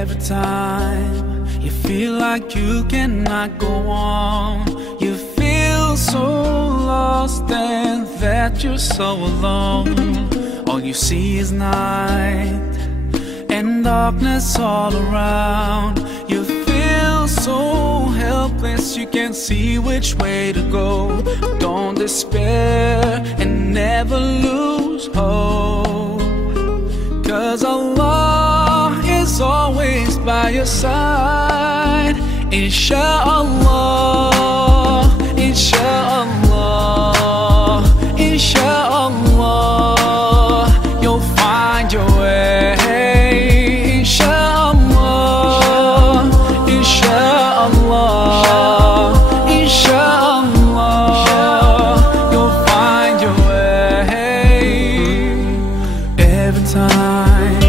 Every time you feel like you cannot go on, you feel so lost and that you're so alone. All you see is night and darkness all around. You feel so helpless, you can't see which way to go. Don't despair and never lose hope, 'cause Allah is always by your side. Insha'Allah, Insha'Allah, Insha'Allah, you'll find your way. Insha'Allah, Insha'Allah, Insha'Allah, you'll find your way. Every time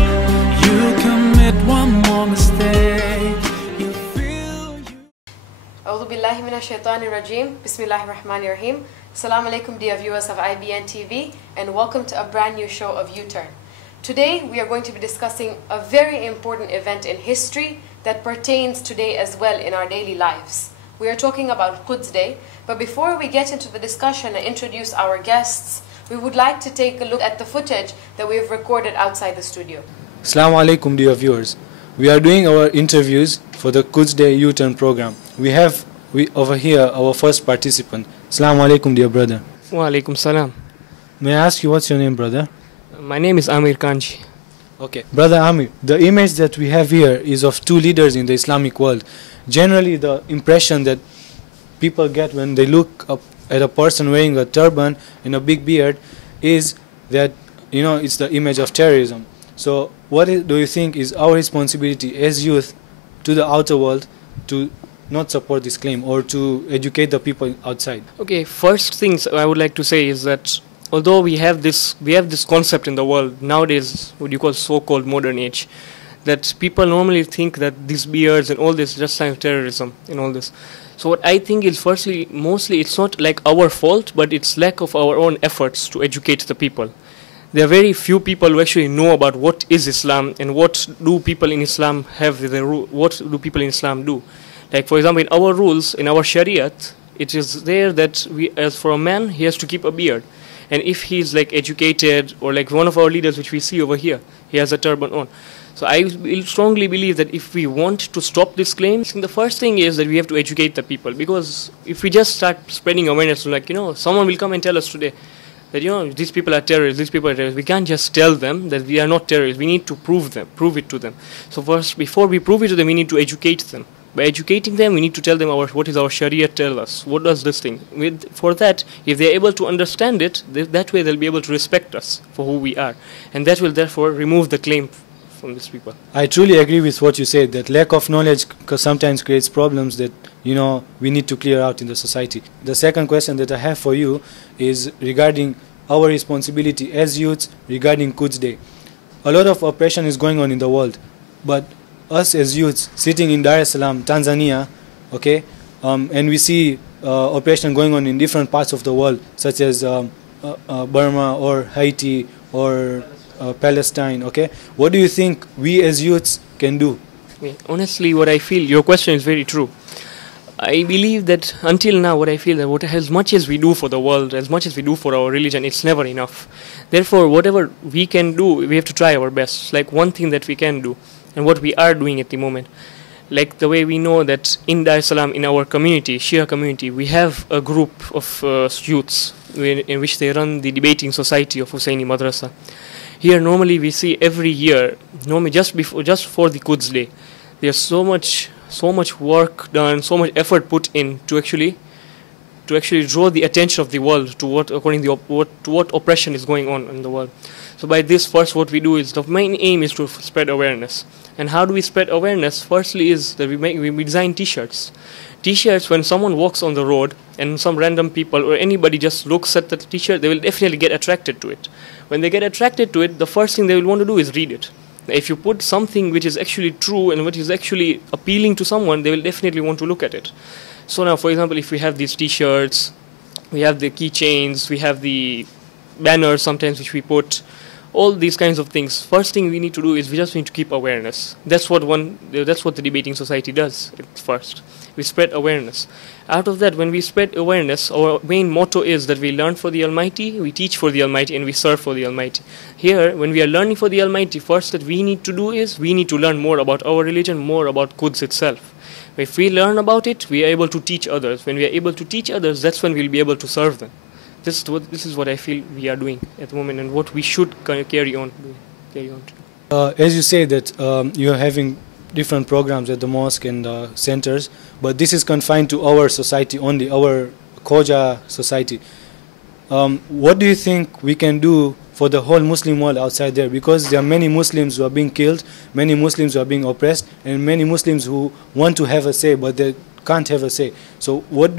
you commit one more mistake, you feel you. A'udhu billahi minash shaitanir rajeem. Bismillahir rahmanir rahim. Assalamu alaikum, dear viewers of IBN TV, and welcome to a brand new show of Uturn. Today we are going to be discussing a very important event in history that pertains today as well in our daily lives. We are talking about Quds Day, but before we get into the discussion and introduce our guests, we would like to take a look at the footage that we have recorded outside the studio. Assalamu alaikum, dear viewers. We are doing our interviews for the Quds Day Uturn program. We have over here our first participant. Assalamu alaikum, dear brother. Wa alaikum salam. May I ask you what's your name, brother? My name is Amir Kanji. Okay, brother Amir, the image that we have here is of two leaders in the Islamic world. Generally, the impression that people get when they look up at a person wearing a turban and a big beard is that, you know, it's the image of terrorism. So what do you think is our responsibility as youth to the outer world to not support this claim or to educate the people outside? Okay, first things I would like to say is that although we have this concept in the world nowadays, what you call so-called modern age, that people normally think that these beards and all this just sign of terrorism and all this. So what I think is mostly it's not like our fault, but it's lack of our own efforts to educate the people. There are very few people who actually know about what is Islam and what do people in Islam have, what do people in Islam do. Like for example, in our rules, in our Shariat, it is there that as for a man, he has to keep a beard. And if he's like educated, or like one of our leaders which we see over here, he has a turban on. So I strongly believe that if we want to stop this claim, the first thing is that we have to educate the people. Because if we just start spreading awareness, like, you know, someone will come and tell us today that, you know, these people are terrorists, these people are terrorists. We can't just tell them that we are not terrorists. We need to prove it to them. So first, before we prove it to them, we need to educate them. By educating them, we need to tell them what is our Sharia tell us. What does this thing? For that, if they are able to understand it, that way they'll be able to respect us for who we are. And that will therefore remove the claim from these people. I truly agree with what you said, that lack of knowledge sometimes creates problems that, you know, we need to clear out in the society. The second question that I have for you is regarding our responsibility as youths regarding Quds Day. A lot of oppression is going on in the world, but us as youths sitting in Dar es Salaam, Tanzania, okay, and we see oppression going on in different parts of the world, such as Burma or Haiti or Palestine, okay. What do you think we as youths can do? Honestly, what I feel, your question is very true. I believe that until now, what I feel that as much as we do for the world, as much as we do for our religion, it's never enough. Therefore, whatever we can do, we have to try our best. Like one thing that we can do, and what we are doing at the moment. Like the way we know that in Dar es Salaam, in our community, Shia community, we have a group of youths in which they run the debating society of Husseini Madrasa. Here normally we see every year, normally just for the Quds Day, there's so much work done, so much effort put in to actually draw the attention of the world to what oppression is going on in the world. So by this, first what we do is, the main aim is to spread awareness. And how do we spread awareness? Firstly is that we design t-shirts. T-shirts, when someone walks on the road and some random people or anybody just looks at the t-shirt, they will definitely get attracted to it. When they get attracted to it, the first thing they will want to do is read it. If you put something which is actually true and which is actually appealing to someone, they will definitely want to look at it. So now, for example, if we have these t-shirts, we have the keychains, we have the banners sometimes which we put, all these kinds of things. First thing we need to do is we just need to keep awareness. That's what the debating society does at first. We spread awareness. Out of that, when we spread awareness, our main motto is that we learn for the Almighty, we teach for the Almighty, and we serve for the Almighty. Here, when we are learning for the Almighty, first that we need to do is we need to learn more about our religion, more about Quds itself. If we learn about it, we are able to teach others. When we are able to teach others, that's when we'll be able to serve them. This is what I feel we are doing at the moment, and what we should carry on doing. As you say that you are having different programs at the mosque and centers, but this is confined to our society only, our Khoja society. What do you think we can do for the whole Muslim world outside there? Because there are many Muslims who are being killed, many Muslims who are being oppressed, and many Muslims who want to have a say, but they can't have a say. So what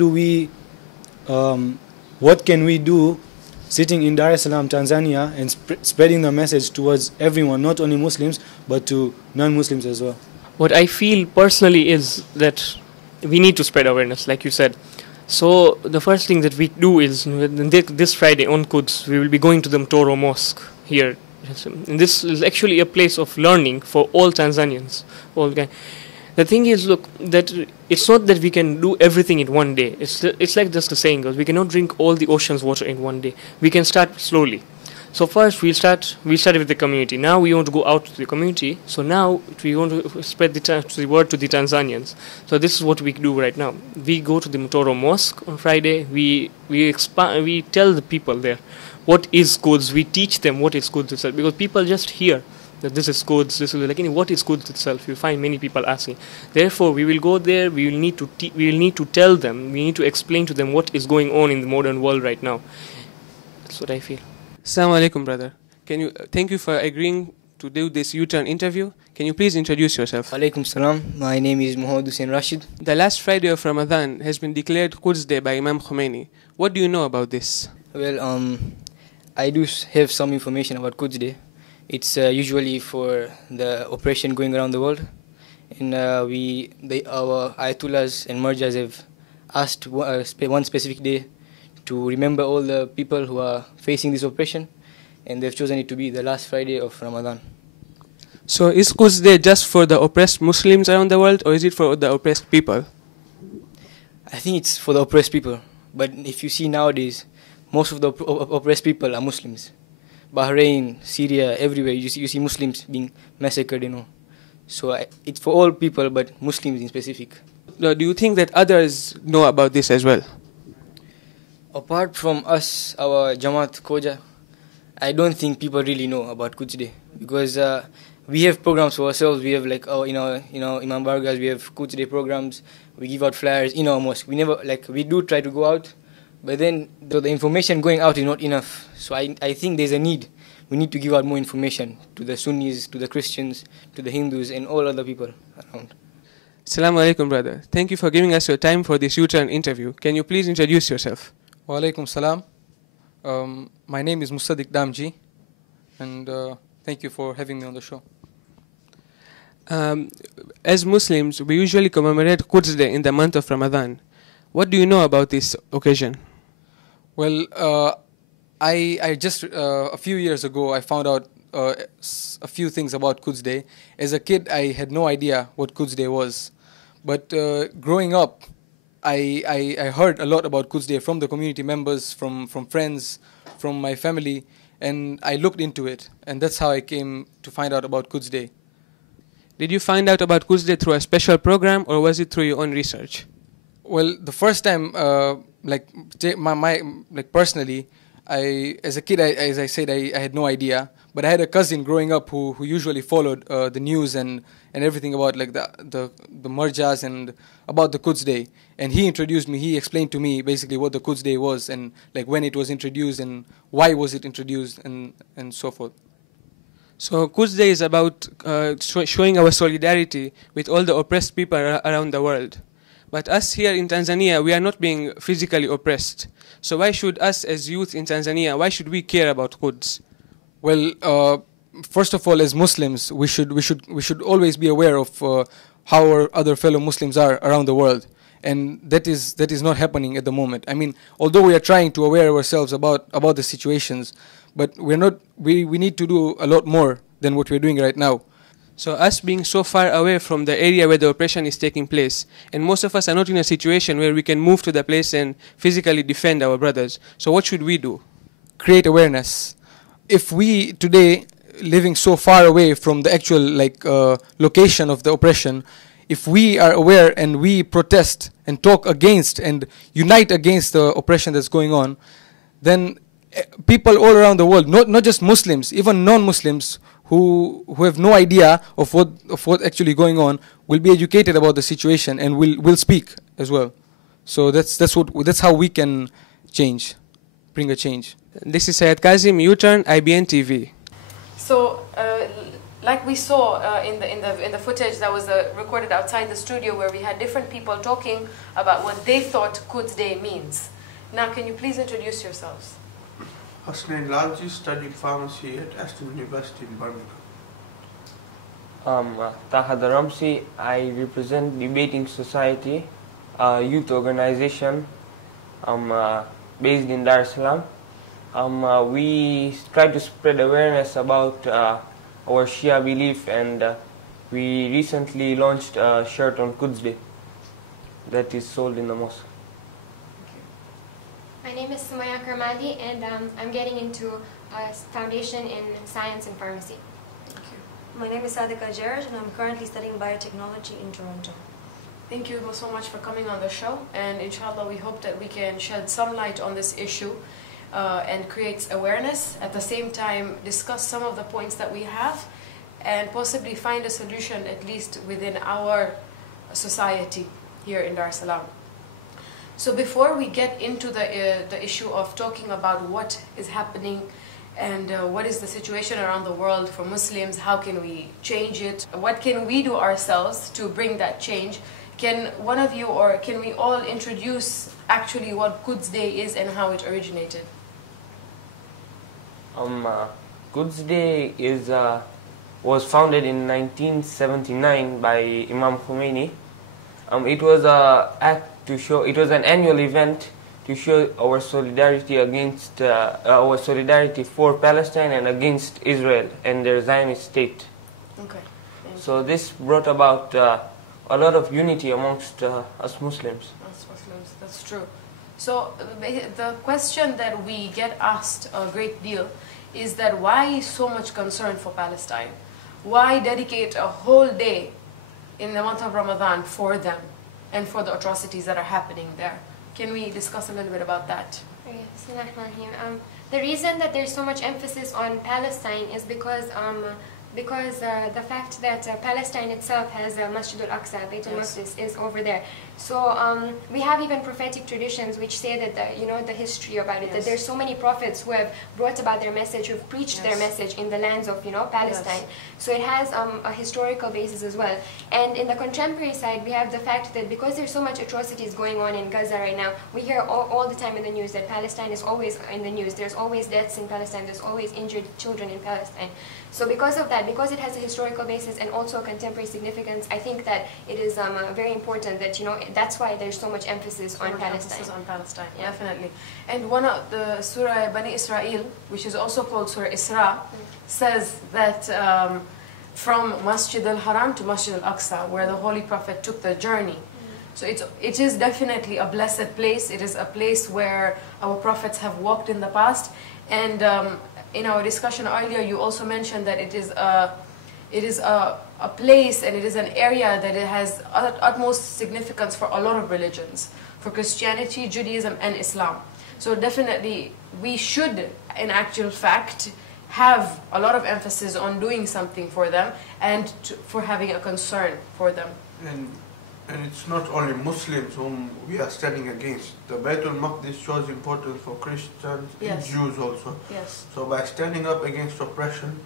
can we do sitting in Dar es Salaam, Tanzania, and spreading the message towards everyone, not only Muslims, but to non-Muslims as well? What I feel personally is that we need to spread awareness, like you said. So the first thing that we do is this Friday on Quds, we will be going to the Mtoro Mosque here. And this is actually a place of learning for all Tanzanians. The thing is, look, that it's not that we can do everything in one day. It's like just the saying goes, we cannot drink all the ocean's water in one day. We can start slowly. So first we start with the community. Now we want to go out to the community. So now we want to spread the word to the Tanzanians. So this is what we do right now. We go to the Mtoro Mosque on Friday. We tell the people there what is Quds. We teach them what is Quds itself, because people just hear that this is Quds. This is like, what is Quds itself? You find many people asking. Therefore, we will go there. We will need to tell them. We need to explain to them what is going on in the modern world right now. That's what I feel. Assalamu alaikum, brother. Thank you for agreeing to do this Uturn interview. Can you please introduce yourself? Alaikum salam. My name is Muhammad Hussein Rashid. The last Friday of Ramadan has been declared Quds Day by Imam Khomeini. What do you know about this? Well, I do have some information about Quds Day. It's usually for the oppression going around the world, and our Ayatollahs and Marjas have asked one specific day to remember all the people who are facing this oppression, and they've chosen it to be the last Friday of Ramadan. So is Quds Day just for the oppressed Muslims around the world, or is it for the oppressed people? I think it's for the oppressed people, but if you see nowadays, most of the oppressed people are Muslims. Bahrain, Syria, everywhere you see Muslims being massacred, So it's for all people, but Muslims in specific. Do you think that others know about this as well? Apart from us, our Jamaat Khoja, I don't think people really know about Quds Day, because we have programs for ourselves. We have Imam Bargas, we have Quds Day programs. We give out flyers in our mosque. We do try to go out, but then the information going out is not enough. So I think there's a need. We need to give out more information to the Sunnis, to the Christians, to the Hindus, and all other people around. Assalamu alaikum, brother. Thank you for giving us your time for this Uturn interview. Can you please introduce yourself? Wa alaikum salam. My name is Musaddiq Damji, and thank you for having me on the show. As Muslims, we usually commemorate Quds Day in the month of Ramadan. What do you know about this occasion? Well, I just a few years ago I found out a few things about Quds Day. As a kid, I had no idea what Quds Day was, but growing up, I heard a lot about Quds Day from the community members, from friends, from my family, and I looked into it, and that's how I came to find out about Quds Day. Did you find out about Quds Day through a special program, or was it through your own research? Well, the first time, personally, as a kid, as I said, I had no idea. But I had a cousin growing up who usually followed the news and everything about the marjas and about the Quds Day. And he introduced me. He explained to me basically what the Quds Day was and when it was introduced and why was it introduced and so forth. So Quds Day is about showing our solidarity with all the oppressed people around the world. But us here in Tanzania, we are not being physically oppressed. So why should us as youth in Tanzania, why should we care about Quds? Well, first of all, as Muslims, we should always be aware of how our other fellow Muslims are around the world, and that is not happening at the moment. I mean, although we are trying to aware ourselves about the situations, but we're not. We need to do a lot more than what we're doing right now. So us being so far away from the area where the oppression is taking place, and most of us are not in a situation where we can move to the place and physically defend our brothers. So what should we do? Create awareness. If we today living so far away from the actual location of the oppression, if we are aware and we protest and talk against and unite against the oppression that's going on, then people all around the world, not just Muslims, even non-Muslims who have no idea of what actually going on, will be educated about the situation and will speak as well. So that's how we can bring a change. This is Syed Kazim, Uturn, IBN TV. So, like we saw in the footage that was recorded outside the studio, where we had different people talking about what they thought Quds Day means. Now, can you please introduce yourselves? Hassanali, studying pharmacy at Aston University in Birmingham. Taha Ramsi, I represent Debating Society, a youth organization based in Dar es Salaam. We try to spread awareness about our Shia belief, and we recently launched a shirt on Quds Day that is sold in the mosque. My name is Sumaya Karmadi, and I'm getting into a foundation in science and pharmacy. My name is Sadika Jarj, and I'm currently studying biotechnology in Toronto. Thank you so much for coming on the show, and inshallah we hope that we can shed some light on this issue and create awareness, at the same time discuss some of the points that we have and possibly find a solution at least within our society here in Dar es Salaam. So before we get into the issue of talking about what is happening and what is the situation around the world for Muslims, how can we change it, what can we do ourselves to bring that change, can one of you or can we all introduce actually what Quds Day is and how it originated? Quds Day was founded in 1979 by Imam Khomeini. It was an annual event to show our solidarity for Palestine and against Israel and their Zionist state. Okay. So this brought about a lot of unity amongst us Muslims. Us Muslims, that's true. So the question that we get asked a great deal is that why so much concern for Palestine? Why dedicate a whole day in the month of Ramadan for them and for the atrocities that are happening there? Can we discuss a little bit about that? The reason that there's so much emphasis on Palestine is because the fact that Palestine itself has Masjid al-Aqsa, Bayt al-Maqdis is over there. So we have even prophetic traditions which say that the history about it, that there's so many prophets who have brought about their message, who've preached their message in the lands of Palestine. So it has a historical basis as well. And in the contemporary side, we have the fact that because there's so much atrocities going on in Gaza right now, we hear all the time in the news that Palestine is always in the news. There's always deaths in Palestine. There's always injured children in Palestine. So because of that, because it has a historical basis and also a contemporary significance, I think that it is very important that, that's why there's so much emphasis on Palestine. Emphasis on Palestine, definitely. And one of the Surah Bani Israel, which is also called Surah Isra, says that from Masjid al-Haram to Masjid al-Aqsa, where the Holy Prophet took the journey. So it is definitely a blessed place. It is a place where our prophets have walked in the past. And in our discussion earlier, you also mentioned that it is a place and it is an area that it has utmost significance for a lot of religions, for Christianity, Judaism, and Islam. So definitely we should, in actual fact, have a lot of emphasis on doing something for them and for having a concern for them. And it's not only Muslims whom we are standing against. The Bayt al-Maqdis shows importance for Christians and Jews also. Yes. So by standing up against oppression,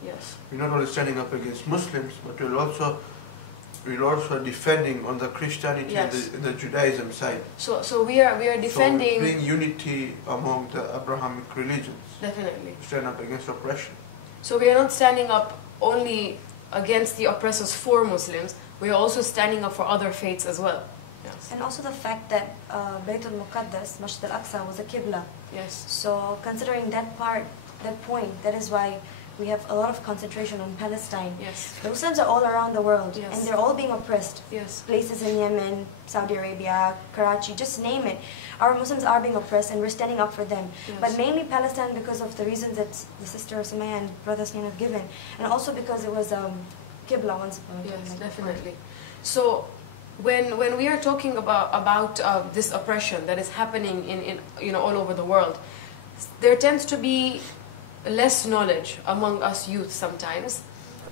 we're not only standing up against Muslims, but we're also defending on the Christianity and the Judaism side. So we are defending. So bring unity among the Abrahamic religions. Definitely. Stand up against oppression. So we are not standing up only against the oppressors for Muslims. We are also standing up for other faiths as well. Yes. And also the fact that Bayt al-Muqaddas, Masjid al-Aqsa, was a Qibla. Yes. So considering that part that point. That is why we have a lot of concentration on Palestine. Yes. The Muslims are all around the world, Yes. and they're all being oppressed. Yes. Places in Yemen, Saudi Arabia, Karachi, just name it. Our Muslims are being oppressed, and we're standing up for them. Yes. But mainly Palestine because of the reasons that the sister Sumaya and brother Snain have given, and also because it was Qibla once upon a time. Yes, like definitely. So, when we are talking about this oppression that is happening in all over the world, there tends to be less knowledge among us youth sometimes,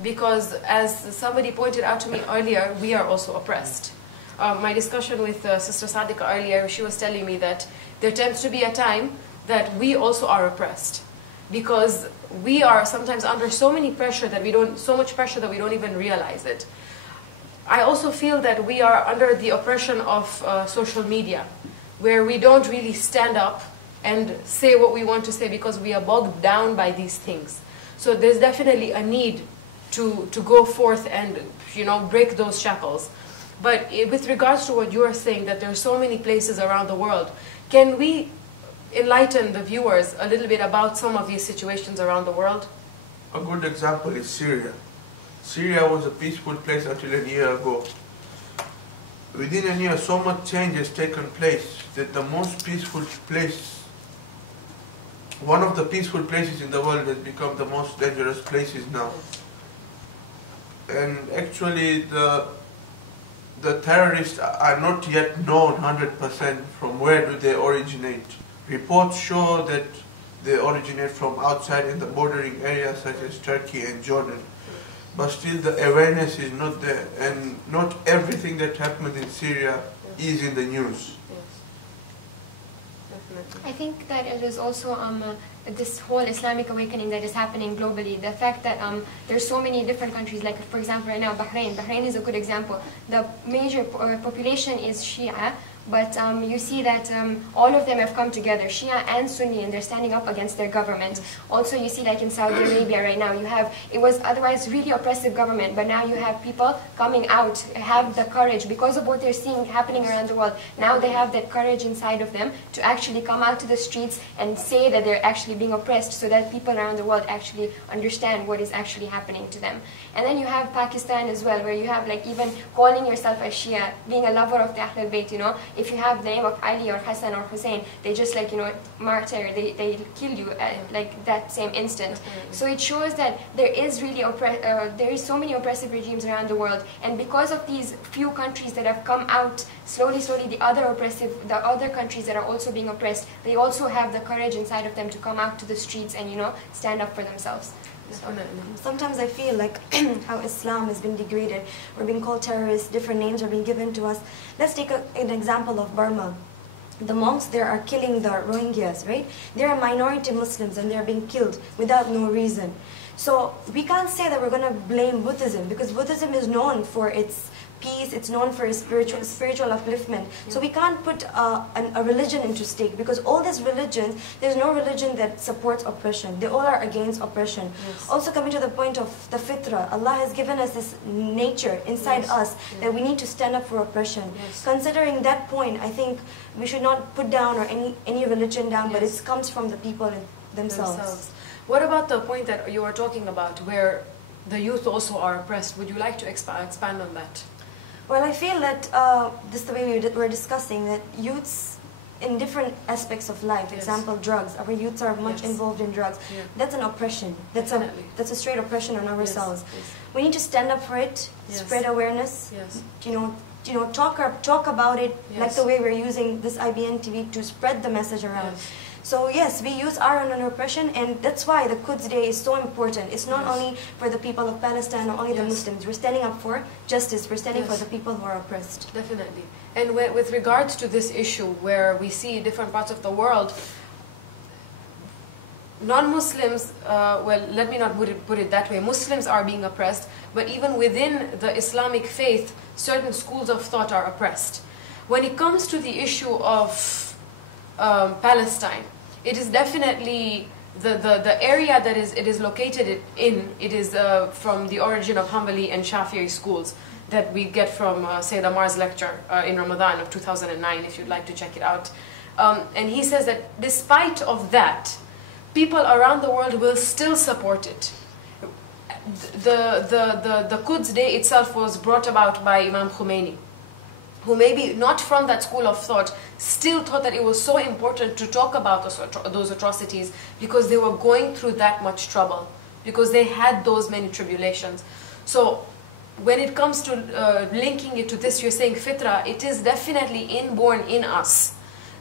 because as somebody pointed out to me earlier, we are also oppressed. My discussion with Sister Sadika earlier, she was telling me that there tends to be a time that we also are oppressed, because we are sometimes under so much pressure that we don't even realize it. I also feel that we are under the oppression of social media, where we don't really stand up and say what we want to say because we are bogged down by these things. So there's definitely a need to go forth and break those shackles. But with regards to what you are saying, that there are so many places around the world, can we enlighten the viewers a little bit about some of these situations around the world? A good example is Syria. Syria was a peaceful place until a year ago. Within a year, so much change has taken place that the most peaceful place, one of the peaceful places in the world, has become the most dangerous places now. And actually, the terrorists are not yet known 100% from where do they originate. Reports show that they originate from outside in the bordering areas such as Turkey and Jordan. But still the awareness is not there, and not everything that happens in Syria is in the news. I think that it is also this whole Islamic awakening that is happening globally. The fact that there's so many different countries, like for example right now Bahrain. Bahrain is a good example. The major population is Shia, but you see that all of them have come together, Shia and Sunni, and they're standing up against their government. Also, you see like in Saudi Arabia right now, it was otherwise really oppressive government, but now you have people coming out, have the courage, because of what they're seeing happening around the world. Now they have that courage inside of them to actually come out to the streets and say that they're actually being oppressed, so that people around the world actually understand what is actually happening to them. And then you have Pakistan as well, where you have like even calling yourself a Shia, being a lover of the Ahlul Bayt, if you have the name of Ali or Hassan or Hussein, they just martyr, they kill you at like that same instant. So it shows that there is really there is so many oppressive regimes around the world, and because of these few countries that have come out slowly, the other countries that are also being oppressed, they also have the courage inside of them to come out to the streets and stand up for themselves. Sometimes I feel like how Islam has been degraded. We're being called terrorists, different names are being given to us. Let's take an example of Burma. The monks there are killing the Rohingyas, right? They are minority Muslims and they are being killed without no reason. So we can't say that we're going to blame Buddhism, because Buddhism is known for its peace, it's known for its spiritual upliftment. So we can't put a religion into stake, because all these religions, there's no religion that supports oppression. They all are against oppression. Yes. Also coming to the point of the fitrah, Allah has given us this nature inside us that we need to stand up for oppression. Yes. Considering that point, I think we should not put down or any religion down, but it comes from the people themselves. What about the point that you were talking about, where the youth also are oppressed? Would you like to expand on that? Well, I feel that this is the way we're discussing, that youths in different aspects of life, example drugs, our youths are much involved in drugs. Yeah. That's an oppression. That's a straight oppression on ourselves. Yes. We need to stand up for it, spread awareness, talk about it, like the way we're using this IBN TV to spread the message around. Yes. So yes, we use our under oppression, and that's why the Quds Day is so important. It's not only for the people of Palestine or only the Muslims. We're standing up for justice. We're standing for the people who are oppressed. Definitely. And with regards to this issue, where we see different parts of the world, non-Muslims, well, let me not put it that way, Muslims are being oppressed, but even within the Islamic faith, certain schools of thought are oppressed. When it comes to the issue of Palestine, it is definitely the area that it is located in. It is from the origin of Hanbali and Shafi'i schools that we get from Sayyid Amar's lecture in Ramadan of 2009, if you'd like to check it out. And he says that despite of that, people around the world will still support it. The Quds Day itself was brought about by Imam Khomeini, who maybe not from that school of thought, still thought that it was so important to talk about those atrocities because they were going through that much trouble, because they had those many tribulations. So when it comes to linking it to this, you're saying fitra, it is definitely inborn in us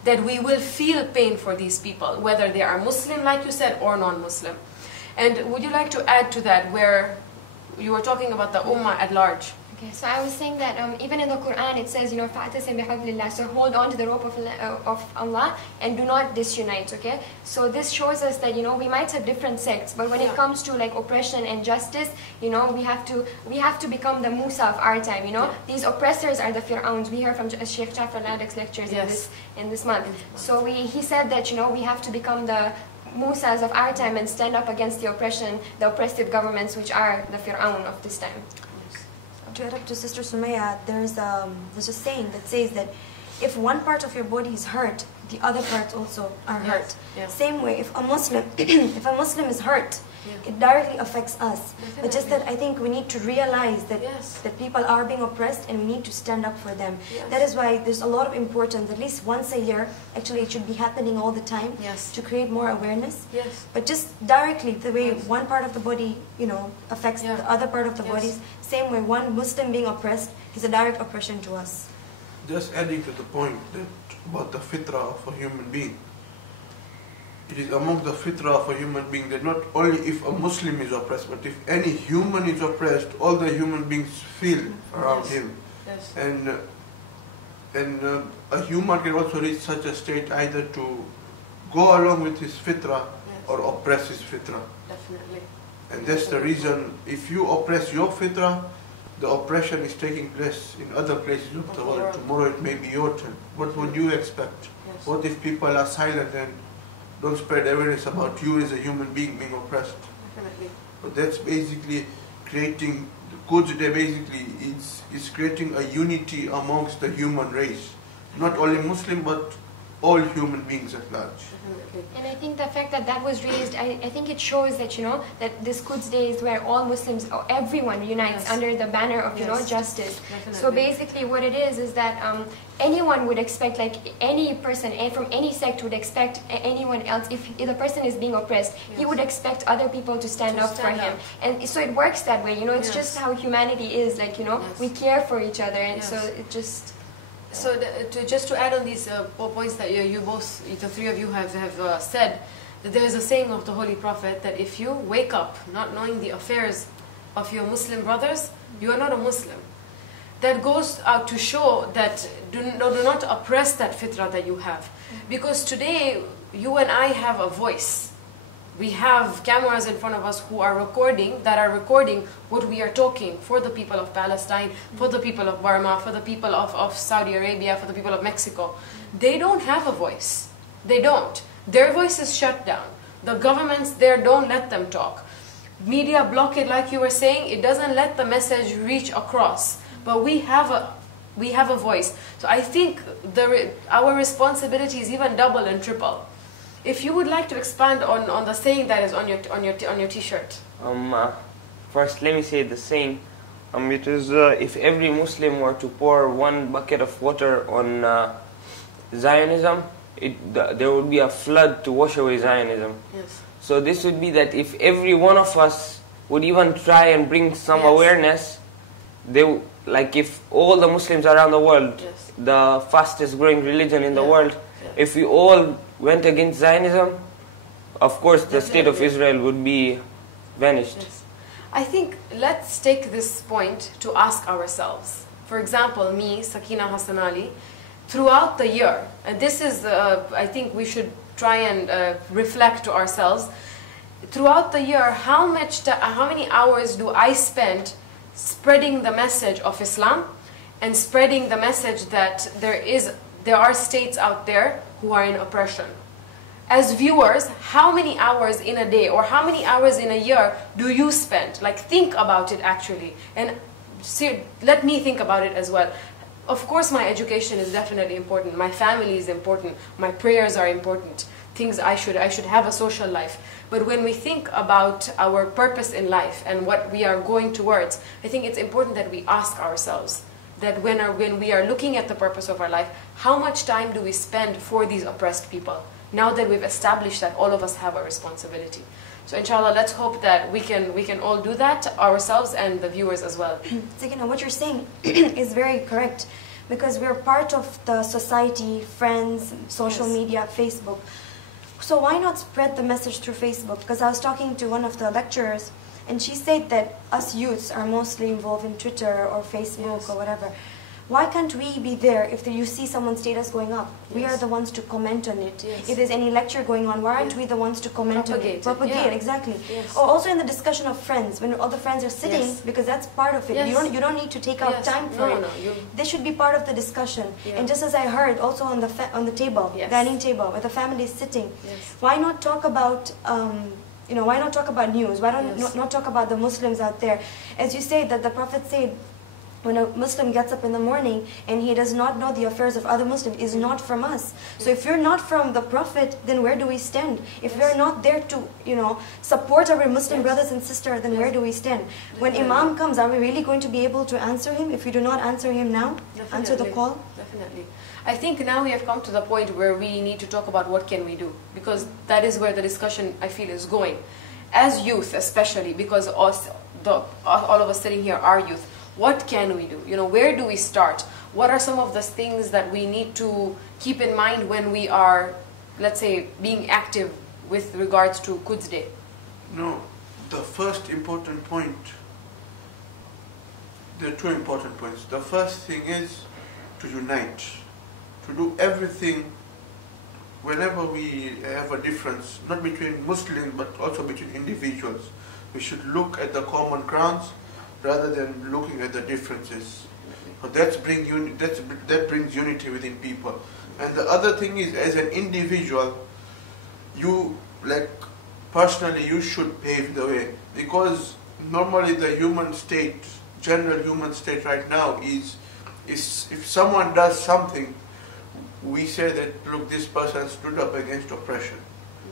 that we will feel pain for these people, whether they are Muslim, like you said, or non-Muslim. And would you like to add to that, where you were talking about the ummah at large? Okay, so I was saying that even in the Quran it says, فَأَتَسِمْ بِحَبْلِ اللَّهِ, so hold on to the rope of Allah and do not disunite, okay? So this shows us that, we might have different sects, but when it comes to like oppression and justice, we have to become the Musa of our time, These oppressors are the Fir'auns. We heard from Sheikh Jafar Ladak's lectures in this month. So he said that, we have to become the Musas of our time and stand up against the oppressive governments, which are the Fir'aun of this time. To add up to Sister Sumaya, there's a saying that says that if one part of your body is hurt, the other parts also are hurt. Same way, if a Muslim is hurt, it directly affects us. But just that I think we need to realize that that people are being oppressed and we need to stand up for them. That is why there's a lot of importance, at least once a year, actually it should be happening all the time to create more awareness. But just directly, the way one part of the body, affects the other part of the bodies, same way one Muslim being oppressed is a direct oppression to us. Just adding to the point that about the fitrah of a human being. It is among the fitrah of a human being that not only if a Muslim is oppressed, but if any human is oppressed, all the human beings feel around him. And a human can also reach such a state either to go along with his fitrah or oppress his fitrah. Definitely. And that's the reason, if you oppress your fitrah, the oppression is taking place in other places of the world. Tomorrow it may be your turn. What would you expect? What if people are silent and don't spread awareness about you as a human being being oppressed? Definitely. But that's basically creating, the Quds Day basically is creating a unity amongst the human race. Not only Muslim, but all human beings at large. And I think the fact that that was raised, I think it shows that, that this Quds Day is where all Muslims, or everyone unites under the banner of, justice. Definitely. So basically what it is that anyone would expect, like any person from any sect would expect anyone else, if the person is being oppressed, he would expect other people to stand up for him. And so it works that way, it's just how humanity is, like, we care for each other, and so it just... So just to add on these points that you both, the three of you have said, that there is a saying of the Holy Prophet that if you wake up not knowing the affairs of your Muslim brothers, you are not a Muslim. That goes out to show that do not oppress that fitrah that you have. Because today, you and I have a voice. We have cameras in front of us that are recording what we are talking for the people of Palestine, for the people of Burma, for the people of Saudi Arabia, for the people of Mexico. They don't have a voice. They don't. Their voice is shut down. The governments there don't let them talk. Media block it, like you were saying. It doesn't let the message reach across. But we have a voice. So I think our responsibility is even double and triple. If you would like to expand on the saying that is on your T-shirt. First, let me say the saying. It is if every Muslim were to pour one bucket of water on Zionism, there would be a flood to wash away Zionism. So this would be that if every one of us would even try and bring some awareness, like if all the Muslims around the world, the fastest growing religion in the world, if we all went against Zionism, of course the state of Israel would be vanished. I think let's take this point to ask ourselves. For example, me, Sakina Hassanali, throughout the year, and this is, I think we should try and reflect to ourselves, throughout the year, how many hours do I spend spreading the message of Islam and spreading the message that there are states out there who are in oppression? As viewers, how many hours in a day or how many hours in a year do you spend? Like, think about it actually. And let me think about it as well. Of course, my education is definitely important. My family is important. My prayers are important. things I should have a social life. But when we think about our purpose in life and what we are going towards, I think it's important that we ask ourselves that when we are looking at the purpose of our life, how much time do we spend for these oppressed people? Now that we've established that all of us have a responsibility. So inshallah, let's hope that we can all do that ourselves and the viewers as well. Sakina, what you're saying is very correct, because we're part of the society, friends, social media, Facebook. So why not spread the message through Facebook? Because I was talking to one of the lecturers, and she said that us youths are mostly involved in Twitter or Facebook or whatever. Why can't we be there if you see someone's status going up? We are the ones to comment on it. If there's any lecture going on, why aren't we the ones to comment on it? Propagate, exactly. Or also in the discussion of friends, when all the friends are sitting, because that's part of it. You don't need to take out time for it. This should be part of the discussion. And just as I heard, also on the table, dining table, where the family is sitting, why not talk about why not talk about news? Why not talk about the Muslims out there? As you say, that the Prophet said, when a Muslim gets up in the morning and he does not know the affairs of other Muslims, is not from us. So if you're not from the Prophet, then where do we stand? If we're not there to, support our Muslim brothers and sisters, then where do we stand? When Imam comes, are we really going to be able to answer him? If we do not answer him now, answer the call? Definitely. I think now we have come to the point where we need to talk about what can we do, because that is where the discussion, I feel, is going. As youth especially, because all of us sitting here are youth, what can we do? Where do we start? What are some of the things that we need to keep in mind when we are, let's say, being active with regards to Quds Day? No, the first important point, there are two important points. The first thing is to unite, to do everything whenever we have a difference, not between Muslims but also between individuals. We should look at the common grounds rather than looking at the differences. So that brings unity within people. And the other thing is, as an individual, personally, you should pave the way. Because normally the human state, general human state right now is if someone does something, we say that, look, this person stood up against oppression.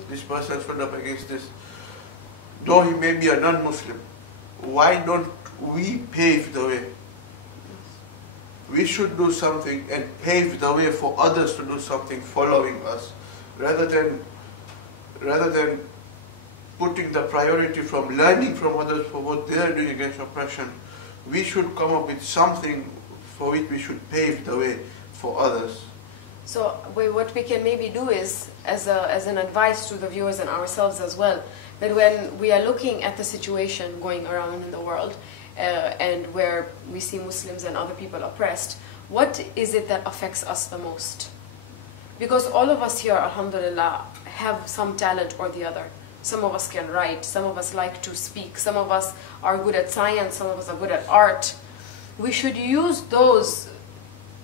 This person stood up against this. Though he may be a non-Muslim, why don't we pave the way? We should do something and pave the way for others to do something following us, rather than putting the priority from learning from others for what they are doing against oppression. We should come up with something for which we should pave the way for others. So what we can maybe do is, as an advice to the viewers and ourselves as well, that when we are looking at the situation going around in the world, and where we see Muslims and other people oppressed, what is it that affects us the most? Because all of us here, alhamdulillah, have some talent or the other. Some of us can write, some of us like to speak, some of us are good at science, some of us are good at art. We should use those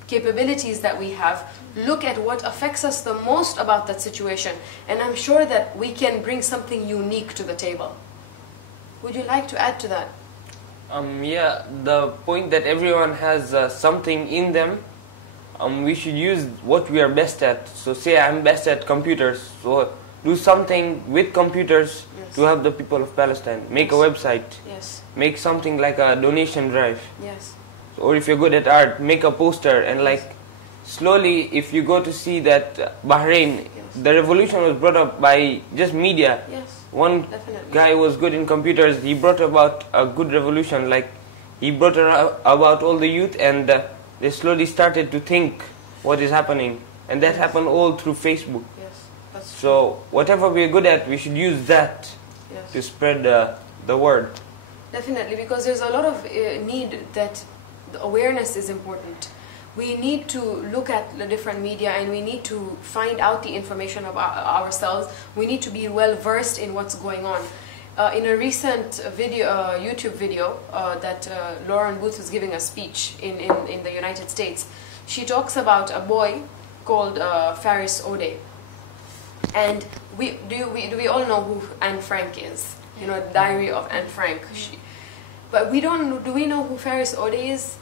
capabilities that we have, look at what affects us the most about that situation, and I'm sure that we can bring something unique to the table. Would you like to add to that? Yeah, the point that everyone has something in them, we should use what we are best at. So say I'm best at computers, so do something with computers to help the people of Palestine. Make a website, make something like a donation drive. Or if you're good at art, make a poster, and slowly, if you go to see that Bahrain, the revolution was brought up by just media. One guy was good in computers, he brought about a good revolution, he brought about all the youth, and they slowly started to think what is happening, and that happened all through Facebook. So whatever we're good at, we should use that to spread the word. Definitely, because there's a lot of need that the awareness is important. We need to look at the different media, and we need to find out the information about ourselves. We need to be well versed in what's going on. In a recent YouTube video that Lauren Booth was giving a speech in the United States, she talks about a boy called Faris Ode. And we all know who Anne Frank is, Diary of Anne Frank. But do we know who Faris Ode is?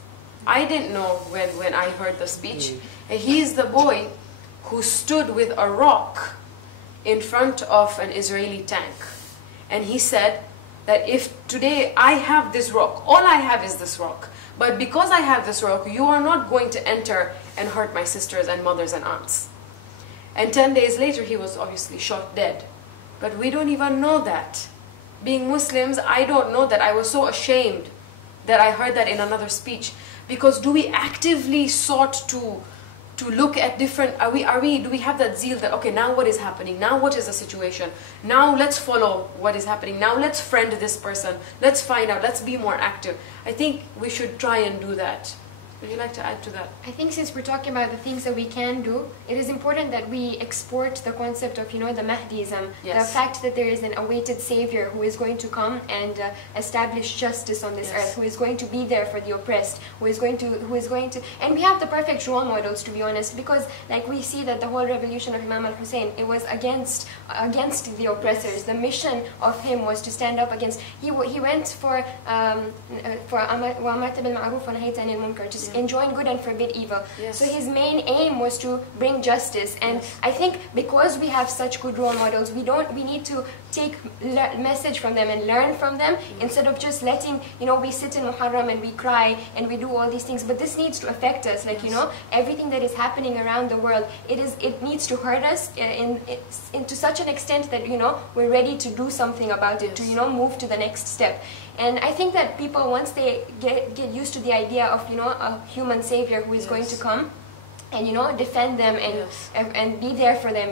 I didn't know when I heard the speech. And he's the boy who stood with a rock in front of an Israeli tank. And he said that if today I have this rock, all I have is this rock, but because I have this rock, you are not going to enter and hurt my sisters and mothers and aunts. And 10 days later, he was obviously shot dead. But we don't even know that. Being Muslims, I don't know that. I was so ashamed that I heard that in another speech. Because do we actively sought to look at different, do we have that zeal that, okay, now what is happening? Now what is the situation? Now let's follow what is happening. Now let's friend this person. Let's find out. Let's be more active. I think we should try and do that. Would you like to add to that? I think since we're talking about the things that we can do, it is important that we export the concept of, the Mahdiism, Yes. the fact that there is an awaited savior who is going to come and establish justice on this earth, who is going to be there for the oppressed, who is going to, and we have the perfect role models, to be honest, because like we see that the whole revolution of Imam al-Hussein, it was against the oppressors. The mission of him was to stand up against, he went for وَأَمَرْتَ بِالْمَعْرُوفِ وَنَهَيْتَ عَنِ الْمُنكَرِ, to enjoin good and forbid evil. Yes. So his main aim was to bring justice, and I think because we have such good role models, we need to take message from them and learn from them, instead of just letting, we sit in Muharram and we cry and we do all these things, but this needs to affect us, like, everything that is happening around the world, it needs to hurt us to such an extent that, we're ready to do something about it, to, move to the next step. And I think that people, once they get used to the idea of, a human savior who is going to come and, defend them and be there for them,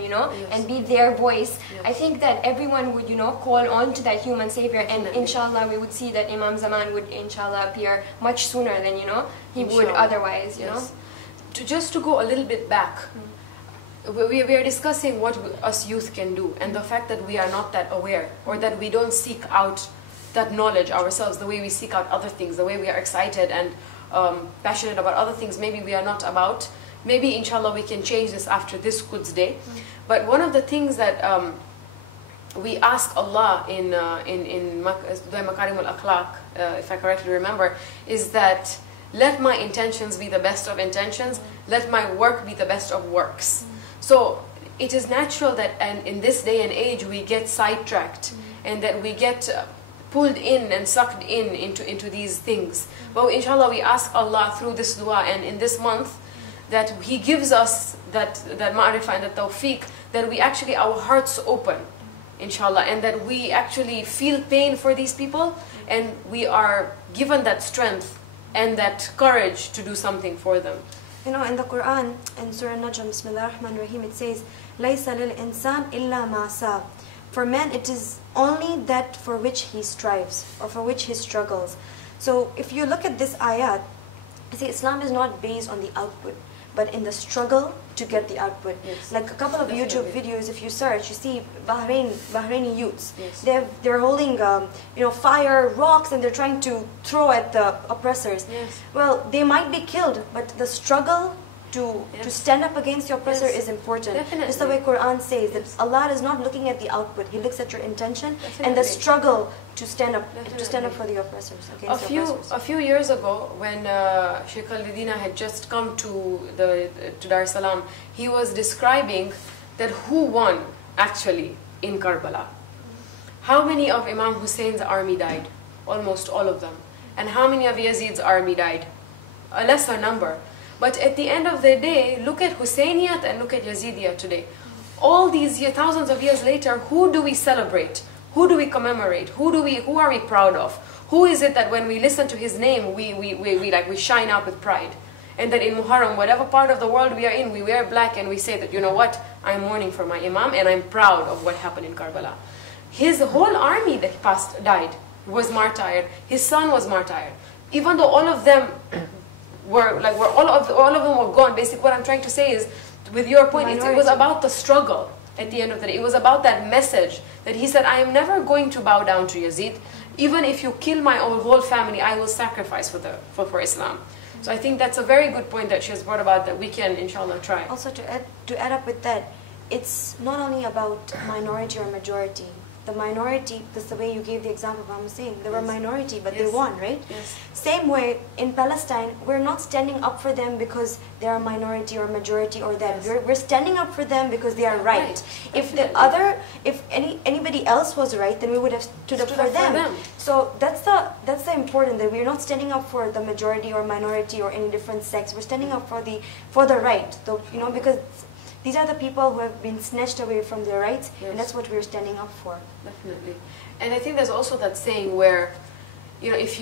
and be their voice, I think that everyone would, call on to that human savior, and inshallah we would see that Imam Zaman would inshallah appear much sooner than, he would otherwise, you know. Just to go a little bit back, we are discussing what us youth can do, and the fact that we are not that aware, or that we don't seek out that knowledge ourselves the way we seek out other things, the way we are excited and passionate about other things maybe we are not about. Maybe inshallah we can change this after this Quds day. But one of the things that we ask Allah in Makarim al-Akhlaq, if I correctly remember, is that let my intentions be the best of intentions, let my work be the best of works. So it is natural that, and in this day and age, we get sidetracked, and that we get pulled in and sucked into these things. But inshallah we ask Allah through this dua and in this month that He gives us that ma'rifah and that tawfiq, that we actually, our hearts open, inshallah, and that we actually feel pain for these people, and we are given that strength and that courage to do something for them. In the Quran, in Surah Najm, Bismillah ar-Rahman ar-Rahim, it says, لَيْسَ لِلْإِنسَانِ إِلَّا مَا سَعَى. For man, it is only that for which he strives, or for which he struggles. So if you look at this ayat, you see Islam is not based on the output, but in the struggle to get the output. Yes. Like a couple of YouTube videos, if you search, you see Bahraini youths. Yes. They're holding fire, rocks, and they're trying to throw at the oppressors. Yes. Well, they might be killed, but the struggle to stand up against the oppressor is important. Definitely. Just the way Quran says that Allah is not looking at the output; He looks at your intention and the struggle to stand up for the oppressors against the oppressors. A few years ago, when Sheikh Al-Medina had just come to Dar es Salaam, he was describing that who won actually in Karbala. How many of Imam Hussein's army died? Almost all of them. And how many of Yazid's army died? A lesser number. But at the end of the day, look at Husseiniyyat and look at Yazidiyat today. All these years, thousands of years later, who do we celebrate? Who do we commemorate? Who are we proud of? Who is it that when we listen to his name, we shine out with pride? And that in Muharram, whatever part of the world we are in, we wear black and we say that, you know what, I'm mourning for my Imam and I'm proud of what happened in Karbala. His whole army that died, was martyred. His son was martyred. Even though all of them all of them were gone. Basically, what I'm trying to say is, with your point, it was about the struggle at the end of the day. It was about that message that he said, I am never going to bow down to Yazid. Even if you kill my whole family, I will sacrifice for Islam. So I think that's a very good point that she has brought about, that we can, inshallah, try. Also, to add up with that, it's not only about minority or majority. the minority, that's the way you gave the example of Hussein. They were Yes. minority, but Yes. they won, right? Yes. Same way in Palestine, we're not standing up for them because they are minority or majority or that. Yes. We're standing up for them because they are right. Right. If the other, if anybody else was right, then we would have stood up for them. So that's the important, that we're not standing up for the majority or minority or any different sex. We're standing up for the right. Because these are the people who have been snatched away from their rights, Yes. and that's what we're standing up for. Definitely. And I think there's also that saying where, if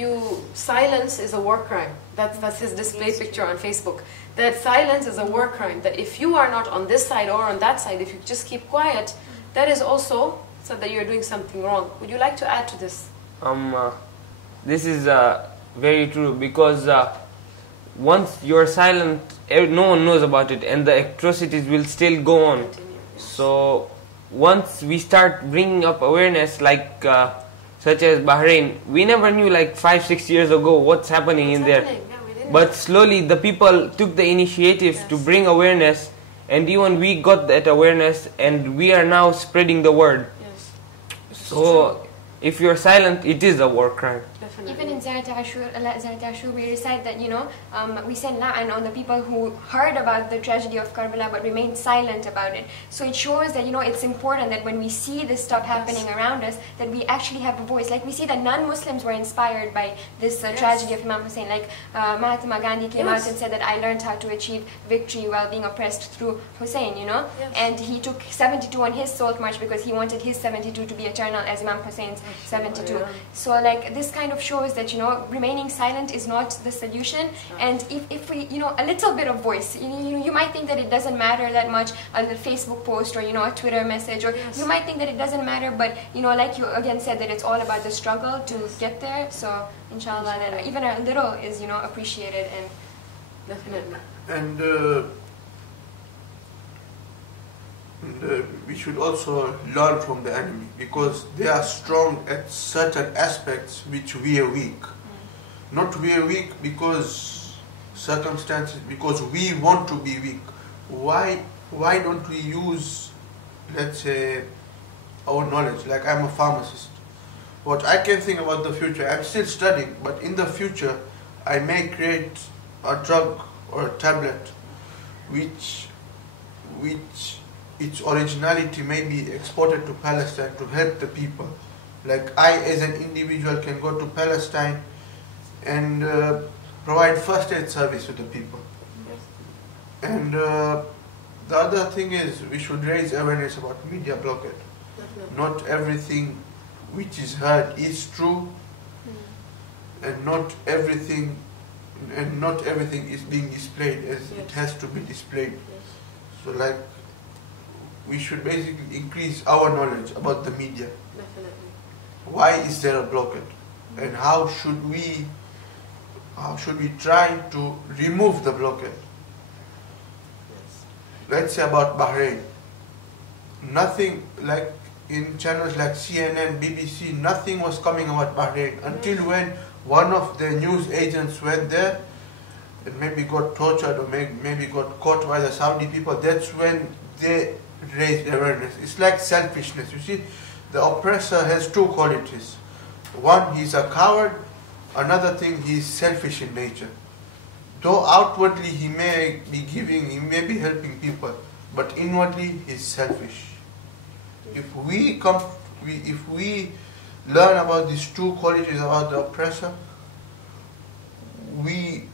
you silence is a war crime. That's his display picture on Facebook. That silence is a war crime. That if you are not on this side or on that side, if you just keep quiet, that is also so that you're doing something wrong. Would you like to add to this? This is very true, because once you're silent, no one knows about it, and the atrocities will still go on. So once we start bringing up awareness, like such as Bahrain, we never knew like 5-6 years ago what's happening in there. Yeah, we didn't. But slowly the people took the initiative to bring awareness, and even we got that awareness, and we are now spreading the word. Yes. So if you're silent, it is a war crime. Definitely. Even in Zakat Ashur, we recite that, we send la'an on the people who heard about the tragedy of Karbala but remained silent about it. So it shows that, it's important that when we see this stuff happening around us, that we actually have a voice. Like we see that non-Muslims were inspired by this tragedy of Imam Hussein. Like Mahatma Gandhi came out and said that I learned how to achieve victory while being oppressed through Hussein, Yes. And he took 72 on his Salt March because he wanted his 72 to be eternal as Imam Hussein's 72. Yeah. So like this kind of shows that remaining silent is not the solution, and if we a little bit of voice, you might think that it doesn't matter that much, a Facebook post or a Twitter message, or you might think that it doesn't matter, but like you again said, that it's all about the struggle to get there. So inshallah, that even a little is appreciated. And Definitely. And we should also learn from the enemy, because they are strong at certain aspects which we are weak. Not we are weak because circumstances, because we want to be weak. Why don't we use, let's say, our knowledge? Like I'm a pharmacist. What I can think about the future, I'm still studying, but in the future I may create a drug or a tablet which its originality may be exported to Palestine to help the people. Like I as an individual can go to Palestine and provide first aid service to the people. And the other thing is, we should raise awareness about media blockade. Not everything which is heard is true, and not everything is being displayed as it has to be displayed. So like, we should basically increase our knowledge about the media. Definitely. Why is there a blockade, and how should we try to remove the blockade? Let's say about Bahrain. Nothing, like in channels like CNN, BBC, nothing was coming about Bahrain until when one of the news agents went there and maybe got tortured or maybe got caught by the Saudi people. That's when they raised awareness. It's like selfishness. You see, the oppressor has two qualities. One, he's a coward. Another thing, he's selfish in nature. Though outwardly he may be giving, he may be helping people, but inwardly he's selfish. If we learn about these two qualities about the oppressor, we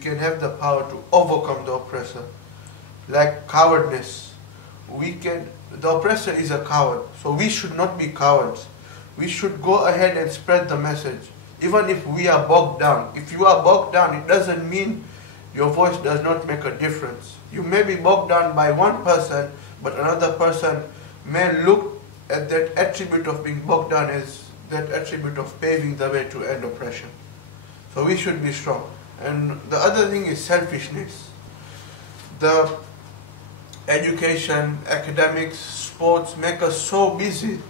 can have the power to overcome the oppressor. Like cowardness, the oppressor is a coward, so we should not be cowards. We should go ahead and spread the message, even if we are bogged down. If you are bogged down, it doesn't mean your voice does not make a difference. You may be bogged down by one person, but another person may look at that attribute of being bogged down as that attribute of paving the way to end oppression. So we should be strong. And the other thing is selfishness. The education, academics, sports make us so busy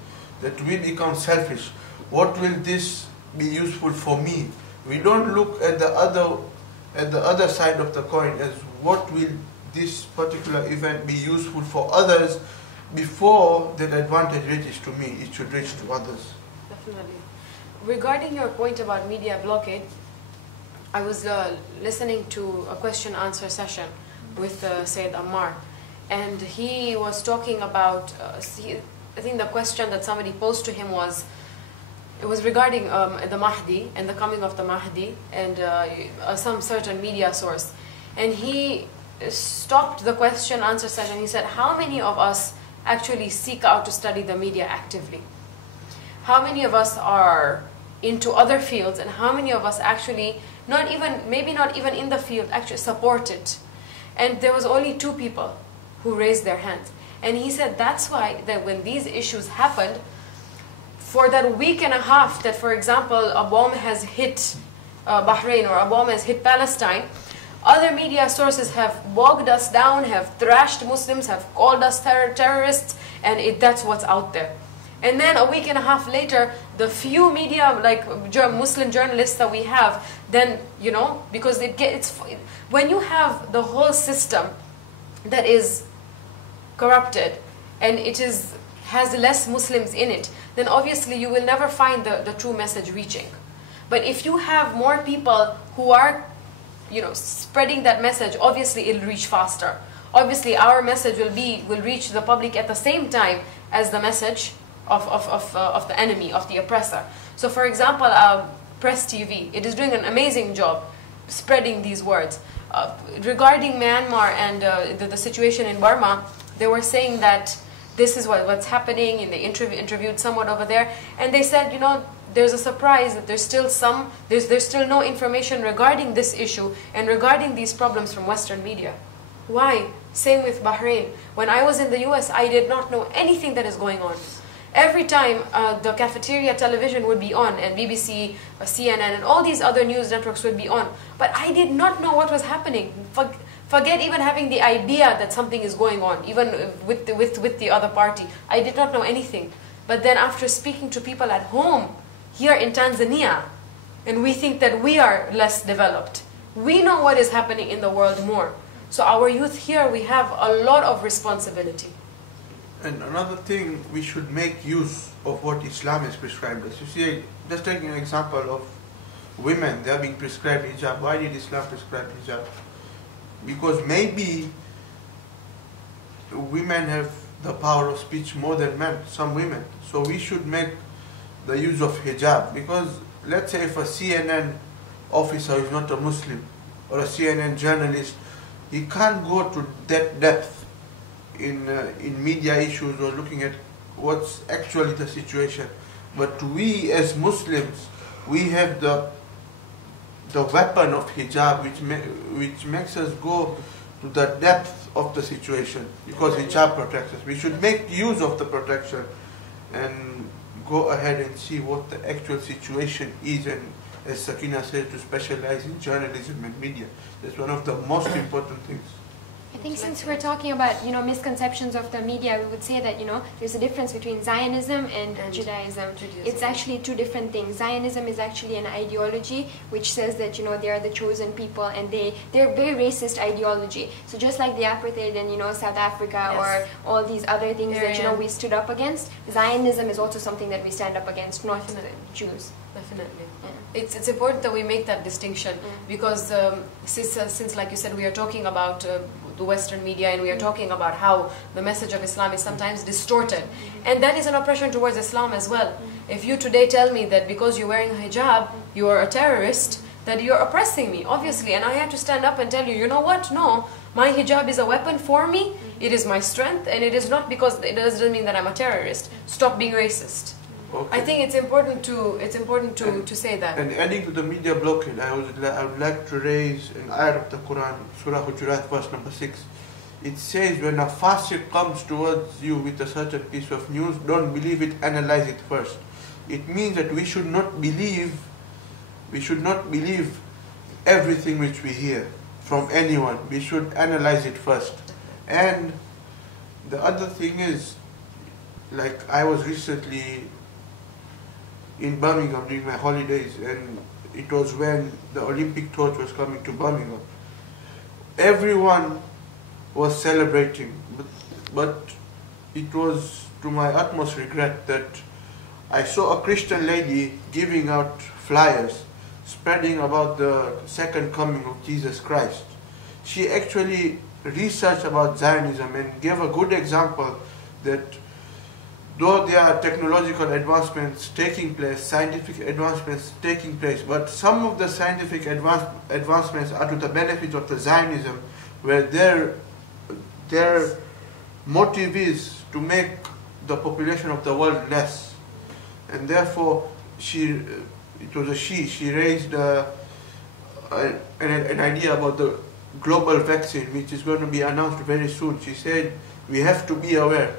that we become selfish. What will this be useful for me? We don't look at the other side of the coin as what will this particular event be useful for others, before that advantage reaches to me, it should reach to others. Definitely. Regarding your point about media blockade, I was listening to a question-answer session with Sayyid Ammar, and he was talking about, I think the question that somebody posed to him was, it was regarding the Mahdi and the coming of the Mahdi and some certain media source. And he stopped the question-answer session. He said, how many of us actually seek out to study the media actively? How many of us are into other fields, and how many of us actually, maybe not even in the field, actually support it? And there was only 2 people who raised their hands. And he said that's why that when these issues happened, for that week and a half that, for example, a bomb has hit Bahrain or a bomb has hit Palestine, other media sources have bogged us down, have thrashed Muslims, have called us terrorists, and that's what's out there. And then a week and a half later, the few media, like Muslim journalists that we have, then, because when you have the whole system that is corrupted and has less Muslims in it, then obviously you will never find the true message reaching. But if you have more people who are, spreading that message, obviously it'll reach faster. Obviously our message will reach the public at the same time as the message of the enemy, of the oppressor. So for example, Press TV, it is doing an amazing job spreading these words. Regarding Myanmar and the situation in Burma, they were saying that this is what's happening, and they interviewed someone over there, and they said, there's a surprise that there's still no information regarding this issue and regarding these problems from Western media. Why? Same with Bahrain. When I was in the US, I did not know anything that is going on. Every time the cafeteria television would be on, and BBC, CNN, and all these other news networks would be on, but I did not know what was happening. Forget even having the idea that something is going on, even with the other party. I did not know anything. But then after speaking to people at home, here in Tanzania, and we think that we are less developed, we know what is happening in the world more. So our youth here, we have a lot of responsibility. And another thing, we should make use of what Islam has prescribed us. You see, just taking an example of women, they are being prescribed hijab. Why did Islam prescribe hijab? Because maybe women have the power of speech more than men, some women. So we should make the use of hijab. Because let's say if a CNN officer is not a Muslim, or a CNN journalist, he can't go to that depth in media issues or looking at what's actually the situation. But we as Muslims, we have the weapon of hijab, which makes us go to the depth of the situation, because hijab protects us. We should make use of the protection and go ahead and see what the actual situation is, and as Sakina said, to specialize in journalism and media. That's one of the most important things. I think since we're talking about, misconceptions of the media, we would say that, there's a difference between Zionism and Judaism. It's actually 2 different things. Zionism is actually an ideology which says that, they are the chosen people, and they're very racist ideology. So just like the apartheid in, South Africa, yes, or all these other things that, we stood up against, Zionism is also something that we stand up against, not the Jews. Definitely. Yeah. It's important that we make that distinction, because since, like you said, we are talking about the Western media, and we are talking about how the message of Islam is sometimes distorted, and that is an oppression towards Islam as well. If you today tell me that because you're wearing a hijab, you are a terrorist, that you're oppressing me, obviously, and I have to stand up and tell you, you know what, no, my hijab is a weapon for me, it is my strength, and it is not because it doesn't mean that I'm a terrorist. Stop being racist. Okay. I think it's important to say that. And adding to the media blockade, I would like to raise an ayah of the Quran, Surah Hujurat, verse number 6. It says, when a fasiq comes towards you with a certain piece of news, don't believe it, analyze it first. It means that we should not believe everything which we hear from anyone. We should analyze it first. And the other thing is, like I was recently in Birmingham during my holidays, and it was when the Olympic torch was coming to Birmingham. Everyone was celebrating, but it was to my utmost regret that I saw a Christian lady giving out flyers spreading about the second coming of Jesus Christ. She actually researched about Zionism and gave a good example that though there are technological advancements taking place, scientific advancements taking place, but some of the scientific advancements are to the benefit of the Zionism, where their motive is to make the population of the world less. And therefore, she raised an idea about the global vaccine, which is going to be announced very soon. She said, we have to be aware.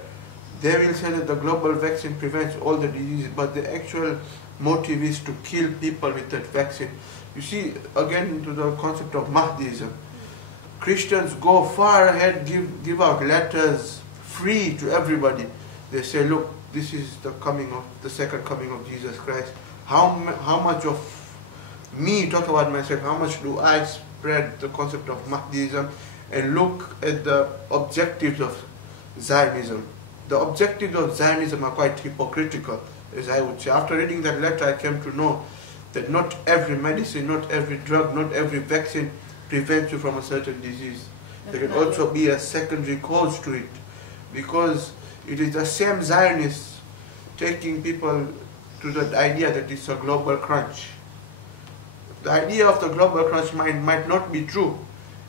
They will say that the global vaccine prevents all the diseases, but the actual motive is to kill people with that vaccine. You see, again, to the concept of Mahdiism. Christians go far ahead, give out letters free to everybody. They say, look, this is the second coming of Jesus Christ. How much of me, talk about myself, how much do I spread the concept of Mahdiism and look at the objectives of Zionism? The objectives of Zionism are quite hypocritical, as I would say. After reading that letter, I came to know that not every medicine, not every drug, not every vaccine prevents you from a certain disease. There can also be a secondary cause to it, because it is the same Zionists taking people to the idea that it's a global crunch. The idea of the global crunch might not be true.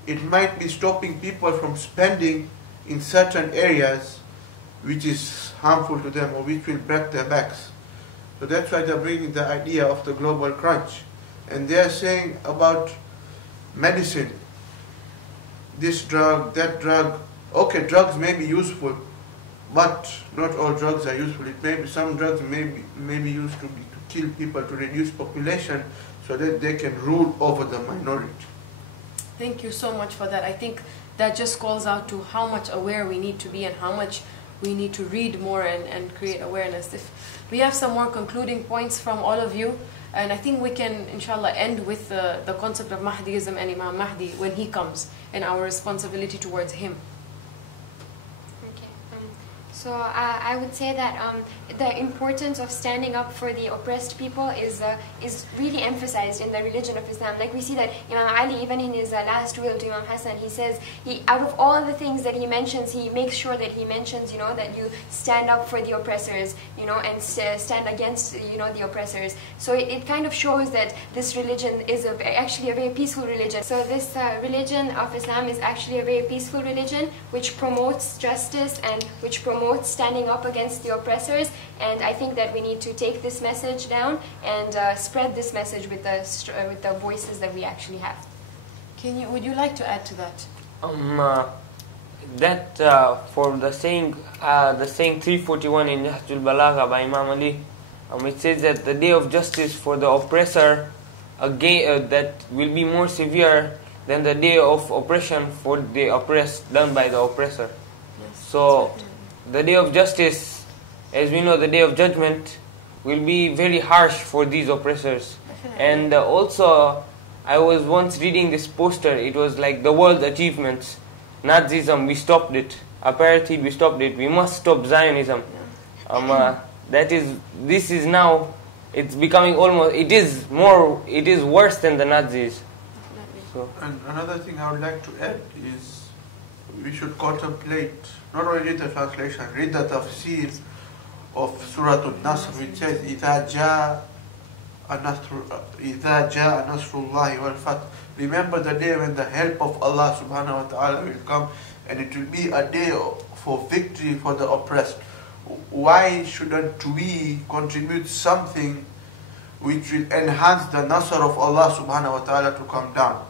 It might be stopping people from spending in certain areas which is harmful to them or which will break their backs. So that's why they're bringing the idea of the global crunch. And they're saying about medicine, this drug, that drug. Okay, drugs may be useful, but not all drugs are useful. It may be some drugs may be used to kill people, to reduce population, so that they can rule over the minority. Thank you so much for that. I think that just calls out to how much aware we need to be and how much we need to read more and create awareness. If we have some more concluding points from all of you, and I think we can, inshallah, end with the concept of Mahdiism and Imam Mahdi when he comes and our responsibility towards him. So I would say that the importance of standing up for the oppressed people is really emphasized in the religion of Islam. Like we see that Imam Ali, even in his last will to Imam Hassan, he says, out of all the things that he mentions, he makes sure that he mentions, that you stand up for the oppressors, and stand against, the oppressors. So it kind of shows that this religion is actually a very peaceful religion. So this religion of Islam is actually a very peaceful religion, which promotes justice and which promotes standing up against the oppressors, and I think that we need to take this message down and spread this message with the voices that we actually have. Would you like to add to that? For the saying 341 in Nahjul Balagha by Imam Ali, it says that the day of justice for the oppressor that will be more severe than the day of oppression for the oppressed done by the oppressor. Yes, so the day of justice, as we know, the day of judgment will be very harsh for these oppressors. Definitely. And also, I was once reading this poster. It was like the world achievements. Nazism, we stopped it. Apartheid, we stopped it. We must stop Zionism. This is now, it's becoming almost, it is worse than the Nazis. So. And another thing I would like to add is, we should contemplate, not only read the translation, read the tafsir of Surah Al-Nasr, which says, إِذَا جَاءَ نَصْرُ اللَّهِ وَالْفَتْحِ. Remember the day when the help of Allah subhanahu wa ta'ala will come, and it will be a day for victory for the oppressed. Why shouldn't we contribute something which will enhance the nasr of Allah subhanahu wa ta'ala to come down?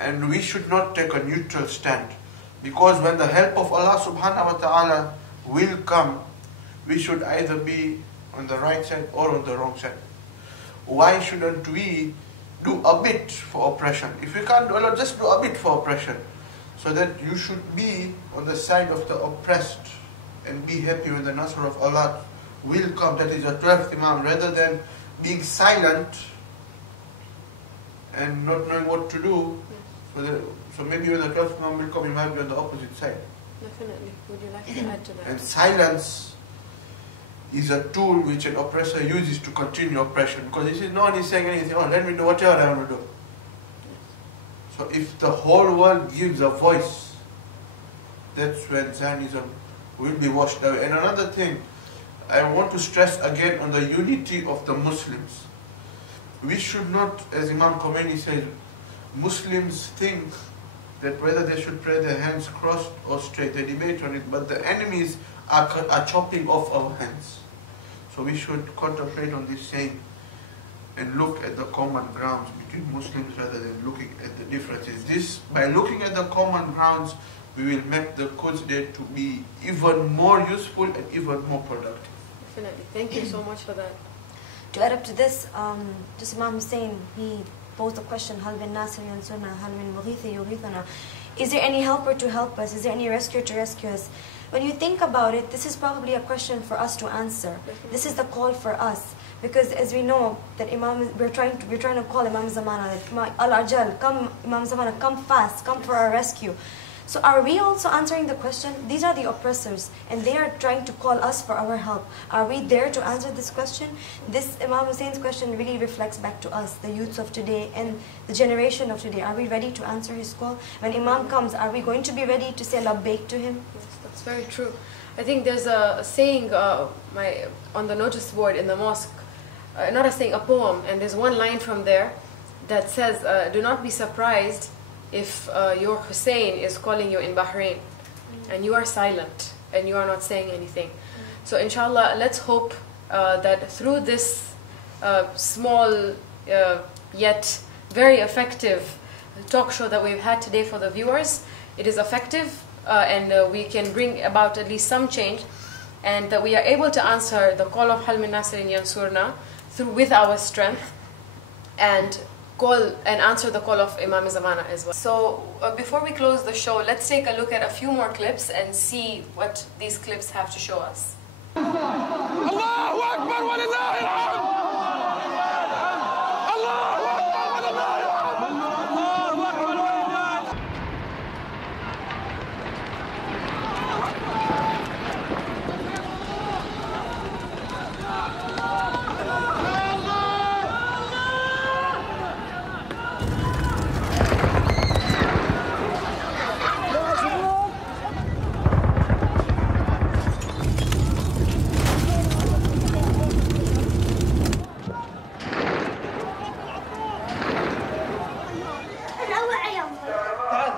And we should not take a neutral stand, because when the help of Allah subhanahu wa ta'ala will come, we should either be on the right side or on the wrong side. Why shouldn't we do a bit for oppression? If we can't do a lot, just do a bit for oppression, so that you should be on the side of the oppressed and be happy when the nasr of Allah will come. That is the 12th Imam, rather than being silent and not knowing what to do. So maybe when the 12th Imam will come, you might be on the opposite side. Definitely. Would you like to add to that? And silence is a tool which an oppressor uses to continue oppression. Because he says, no one is saying anything, oh, let me do whatever I want to do. So if the whole world gives a voice, that's when Zionism will be washed away. And another thing, I want to stress again on the unity of the Muslims. We should not, as Imam Khomeini says, Muslims think that whether they should pray their hands crossed or straight, they debate on it, but the enemies are chopping off our hands. So we should contemplate on this saying and look at the common grounds between Muslims rather than looking at the differences. By looking at the common grounds, we will make the Quds Day to be even more useful and even more productive. Definitely. Thank you so much for that. To add up to this, just Imam Hussein, he posed the question, هل من ناصر ينصرنا هل من مغيث يغيثنا? Is there any helper to help us? Is there any rescuer to rescue us? When you think about it, this is probably a question for us to answer. This is the call for us. Because as we know that we're trying to call Imam Zamana, like, Al-Ajal, come Imam Zamana, come fast, come for our rescue. So are we also answering the question? These are the oppressors, and they are trying to call us for our help. Are we there to answer this question? This Imam Hussein's question really reflects back to us, the youths of today and the generation of today. Are we ready to answer his call? When Imam comes, are we going to be ready to say labbaik to him? Yes, that's very true. I think there's a saying on the notice board in the mosque, not a saying, a poem, and there's one line from there that says, do not be surprised if your Hussein is calling you in Bahrain and you are silent and you are not saying anything. So inshallah, let's hope that through this small yet very effective talk show that we've had today for the viewers, it is effective and we can bring about at least some change, and that we are able to answer the call of Hal min Nasirin Yansurna with our strength and answer the call of Imam Zamana as well. So before we close the show, let's take a look at a few more clips and see what these clips have to show us. Allahu Akbar wa lillahi alhamd. Allahu Akbar wa lillahi alhamd. Allahu Akbar wa lillahi alhamd.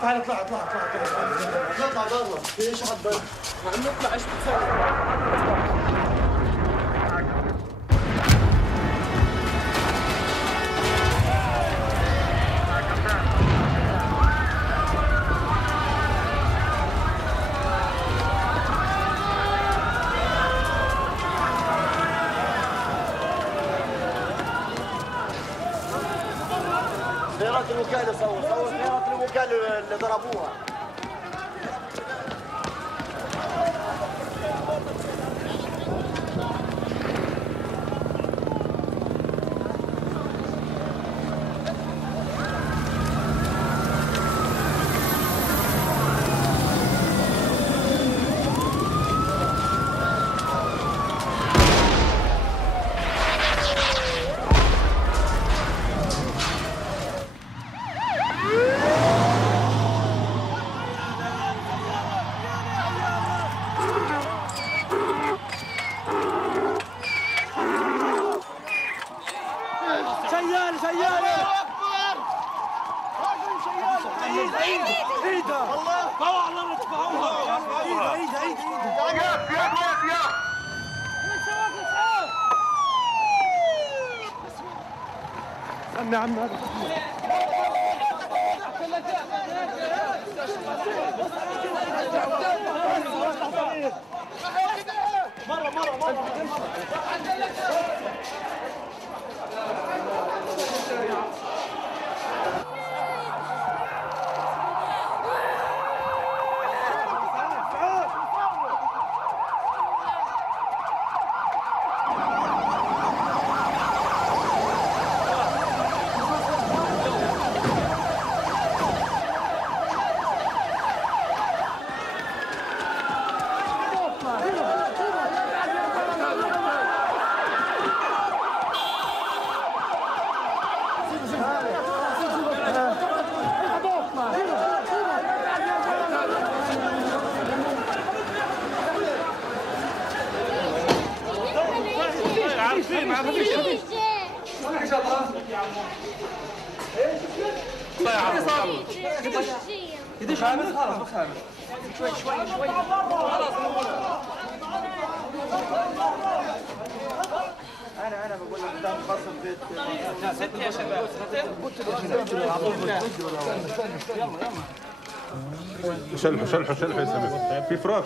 تعال اطلع نطلع برا في ايش حد برا عم نطلع ايش بتسوي سيارات الوكالة صور سيارات الوكالة اللي ضربوها. عم هذا انا بقول لك ده خاص ببيت لا ست يا شباب شلحوا شلحوا شلحوا يا سمير في فراش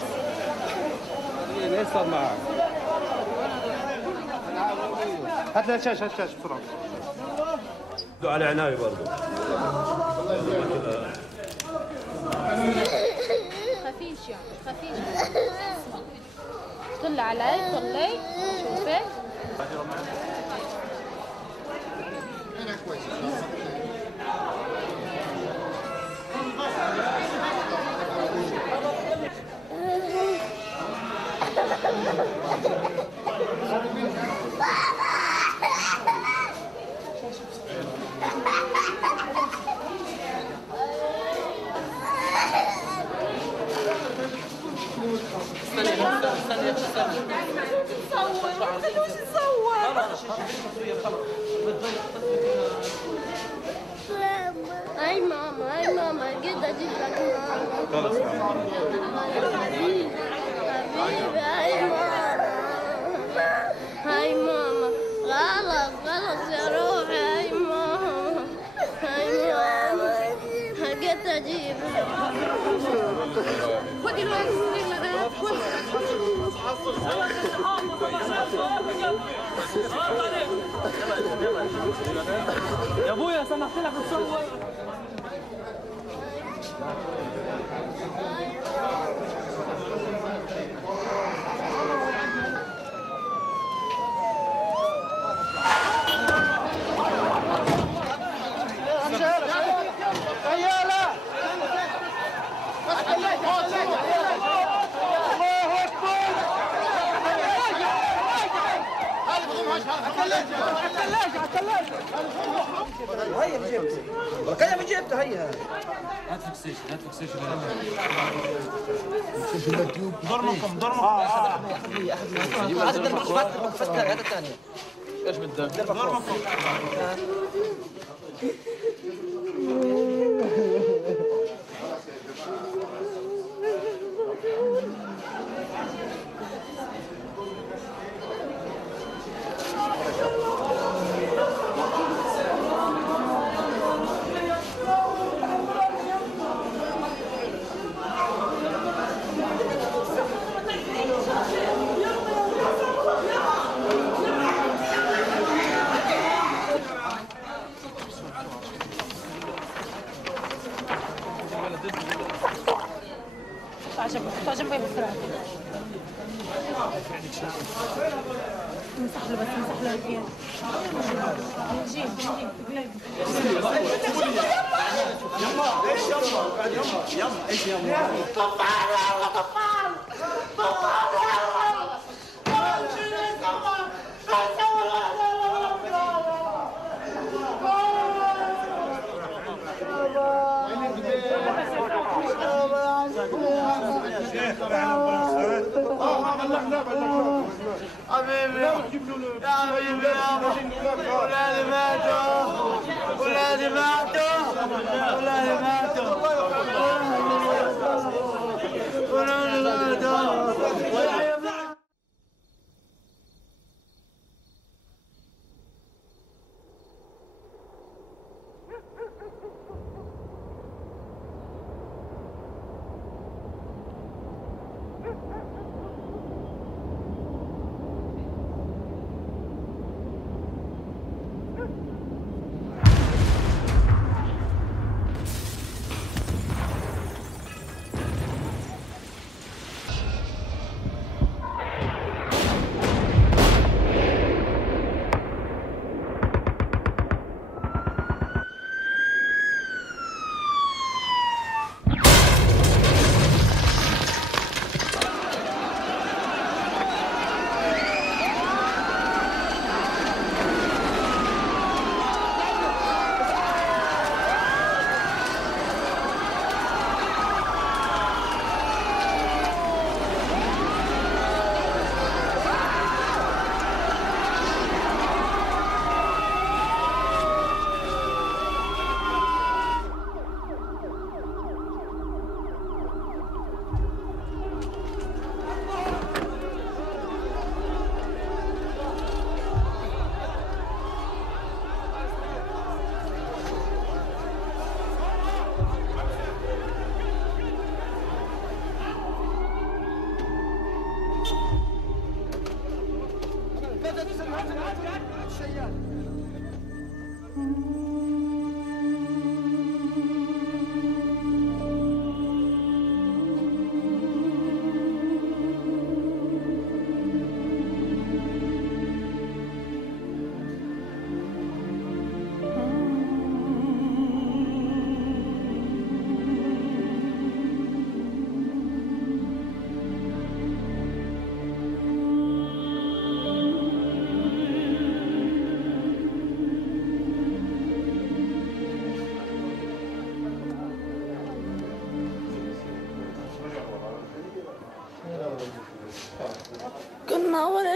ليش صار معك؟ هات لي الشاشه بسرعه على عناية برضه خفيش يعني خفيش طلع علي طلي شوفي انا كويس هاي ماما هاي ماما قد اجيب لك ماما حبيبي حبيبي هاي ماما هاي ماما غلط غلط يا روحي هاي ماما هاي ماما قد اجيب خذي الوقت يا ابويا سمحت لك تصور هيا بجيبته كذا بجيبته هيا هات فيكسيشن هات فيكسيشن ضرمكم هات الوقفات الثانية هات الثانية ايش بدك؟ ضرمكم تعجب بين الفراغ نمسح له بس نمسح له الفيل نجيب يلا ايش يلا ايش يلا حبيبي يا حبيبي يابا ولادي ماتوا ولادي ماتوا ولادي ماتوا ولادي ماتوا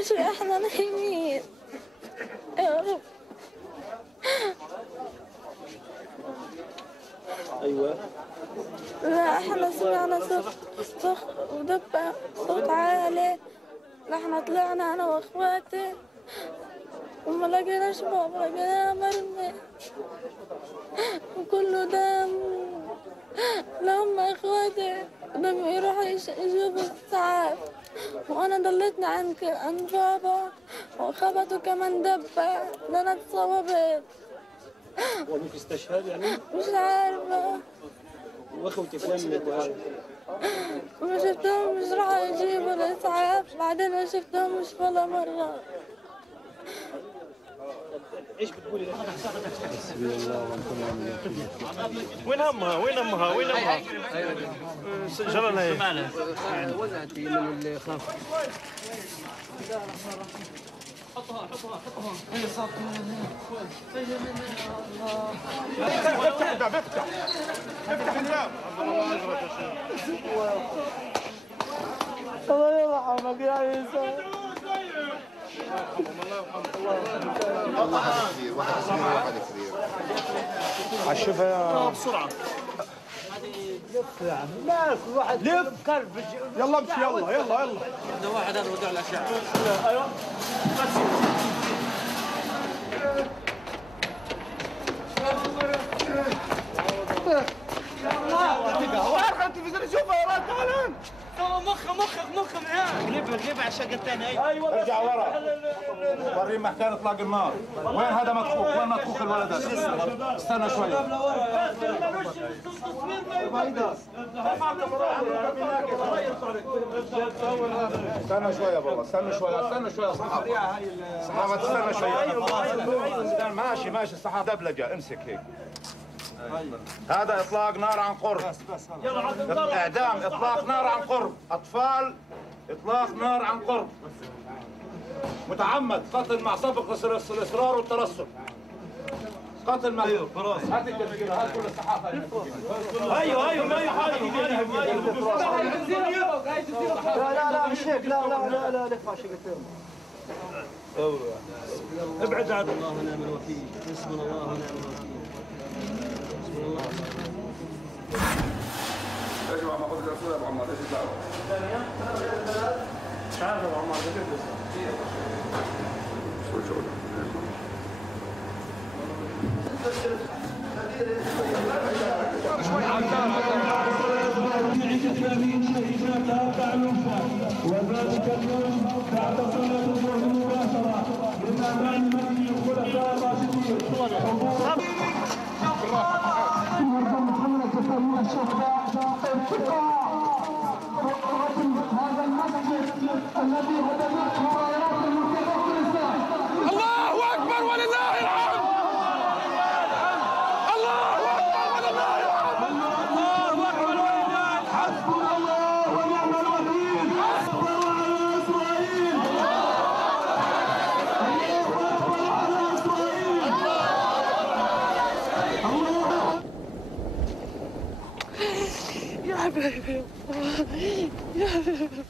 ماشي احنا نايمين يا رب. ايوه لا احنا سمعنا صوت ودبة صوت عالي. احنا طلعنا انا واخواتي وما لقيناش بابا، لقيناه مرمي وكله دم. لما اخواتي بدهم يروحوا يشوفوا الاسعاف وانا ضليتني عند بابا وخبطوا كمان دبة. انا اتصابت. وابوك استشهد يعني؟ مش عارفة. واخوتك وين من ما شفتهمش، راحوا يجيبوا الاسعاف بعدين ما شفتهمش ولا مرة. ايش بتقولي لك؟ بسم الله ونعم وين امها؟ وين امها؟ وين امها؟ جرى لها ايه؟ وقعت من الخاف. حطها هي صارت افتح الباب. الله يرحمك يا عيسى. واحد كبير واحد صغير واحد كبير. عشفها يا بسرعه. لف يا عم، لا كل واحد لف. كلب. يلا امشي يلا يلا يلا. ده واحد هذا ودع الاشعه. ايوه وارخى التلفزيون شوفها يا راد تعال. مخه معاه. قلبها الشقه الثانيه. ايوه ارجع ورا. وريهم مكان اطلاق النار. وين هذا مكفوك؟ وين مكفوك الولد هذا؟ استنى شوي. استنى شوي يا بابا، استنى شوي يا صحابة. صحابة استنى شوي. ماشي الصحابة دبلجة امسك هيك. هذا اطلاق نار عن قرب. اعدام اطلاق نار عن قرب. اطفال اطلاق نار عن قرب. متعمد قتل مع سبق الاصرار والترصد. قتل مع خلاص. هات التسجيل هات كل الصحافه. ايوه ما يحاول. لا مش هيك. لا لف على الشقه ابعد عن الله ونعم الوكيل. حسبنا الله ونعم الوكيل. حسبنا الله. يا جماعه ما قلت الرسول يا ابو عمار ايش الدعوه؟ مش عارف ابو عمار وذلك اليوم بعد صلاة الظهر مباشرة من أمام مسجد الخلفاء الراشدين هذا المسجد الذي هدمته رايات المتفكر. الله اكبر ولله الحمد. الله اكبر ولله الحمد. الله أكبر ولله الحمد. حسبنا الله ونعم الوكيل. أكبر على إسرائيل. الله أكبر على إسرائيل. يا حبيبي يا حبيبي.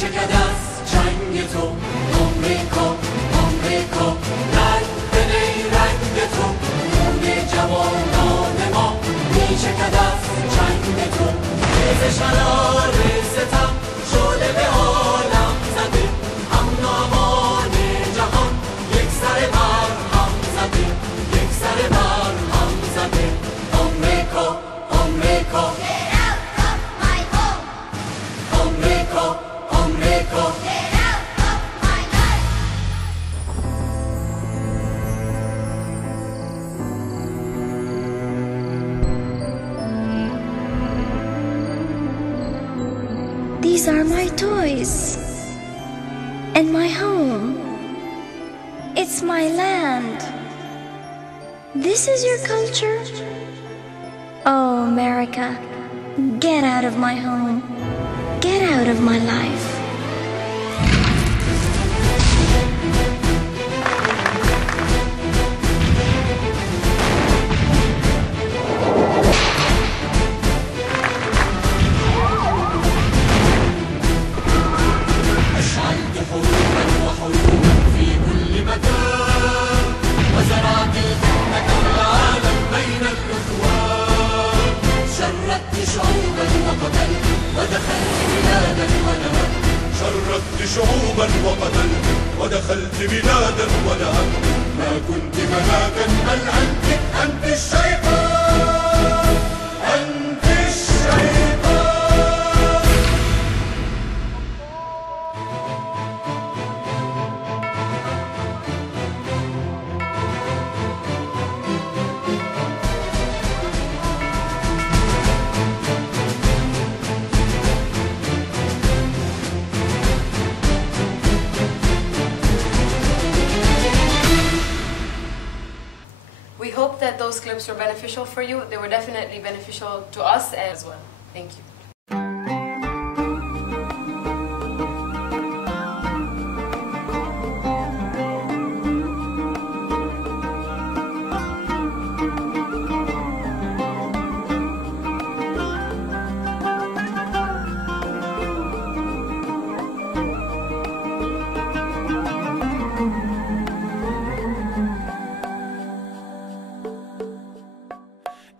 چکدس چنگ تو آمریکا آمریکا رنگ ای رنگ تو خون جوانان ما میچکدس چنگ تو ریز شرار ستم شعله به عالم زده امن و امان جهان یک سر بر هم زده یک سر بر هم زده آمریکا آمریکا Get out of my home آمریکا آمریکا Get out of my life These are my toys and my home. It's my land. This is your culture? Oh, America, get out of my home. Get out of my life. أشعلت حروبا وحروبا في كل مكان وزرعت الفتنة في العالم بين الإخوان شردت شعوبا وقتلت ودخلت بلادا ونهبت شردت شعوبا وقتلت ودخلت بلادا ونهبت ما كنت ملاكا بل أنت الشيطان أنت الشيطان We hope that those clips were beneficial for you. They were definitely beneficial to us as well. Thank you.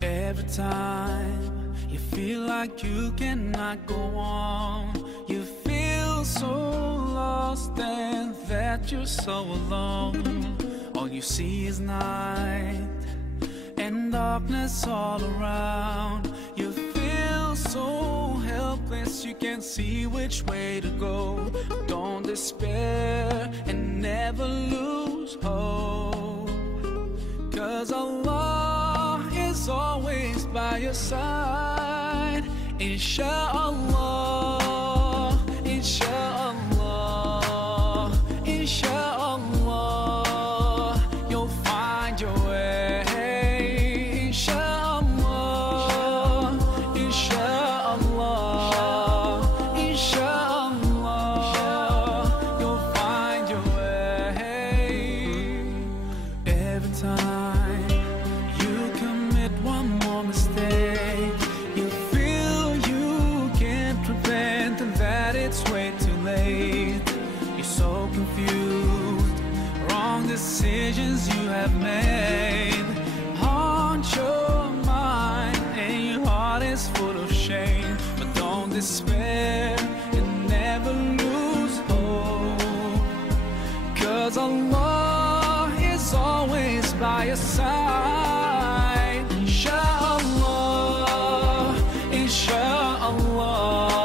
Every time you feel like you cannot go on, you feel so lost and that you're so alone. All you see is night and darkness all around. You feel so helpless, you can't see which way to go. Don't despair and never lose hope, 'cause Allah is always by your side. Insha'Allah, Insha'Allah, Insha'Allah, you'll find your way. Insha'Allah, Insha'Allah, Insha'Allah, you'll find your way. Every time you commit one more mistake, you feel you can't repent and that it's way too late. You're so confused, wrong decisions you have made haunt your mind and your heart is full of shame. But don't despair and never lose hope, 'cause Allah is always by your side. Insha'Allah, Insha'Allah,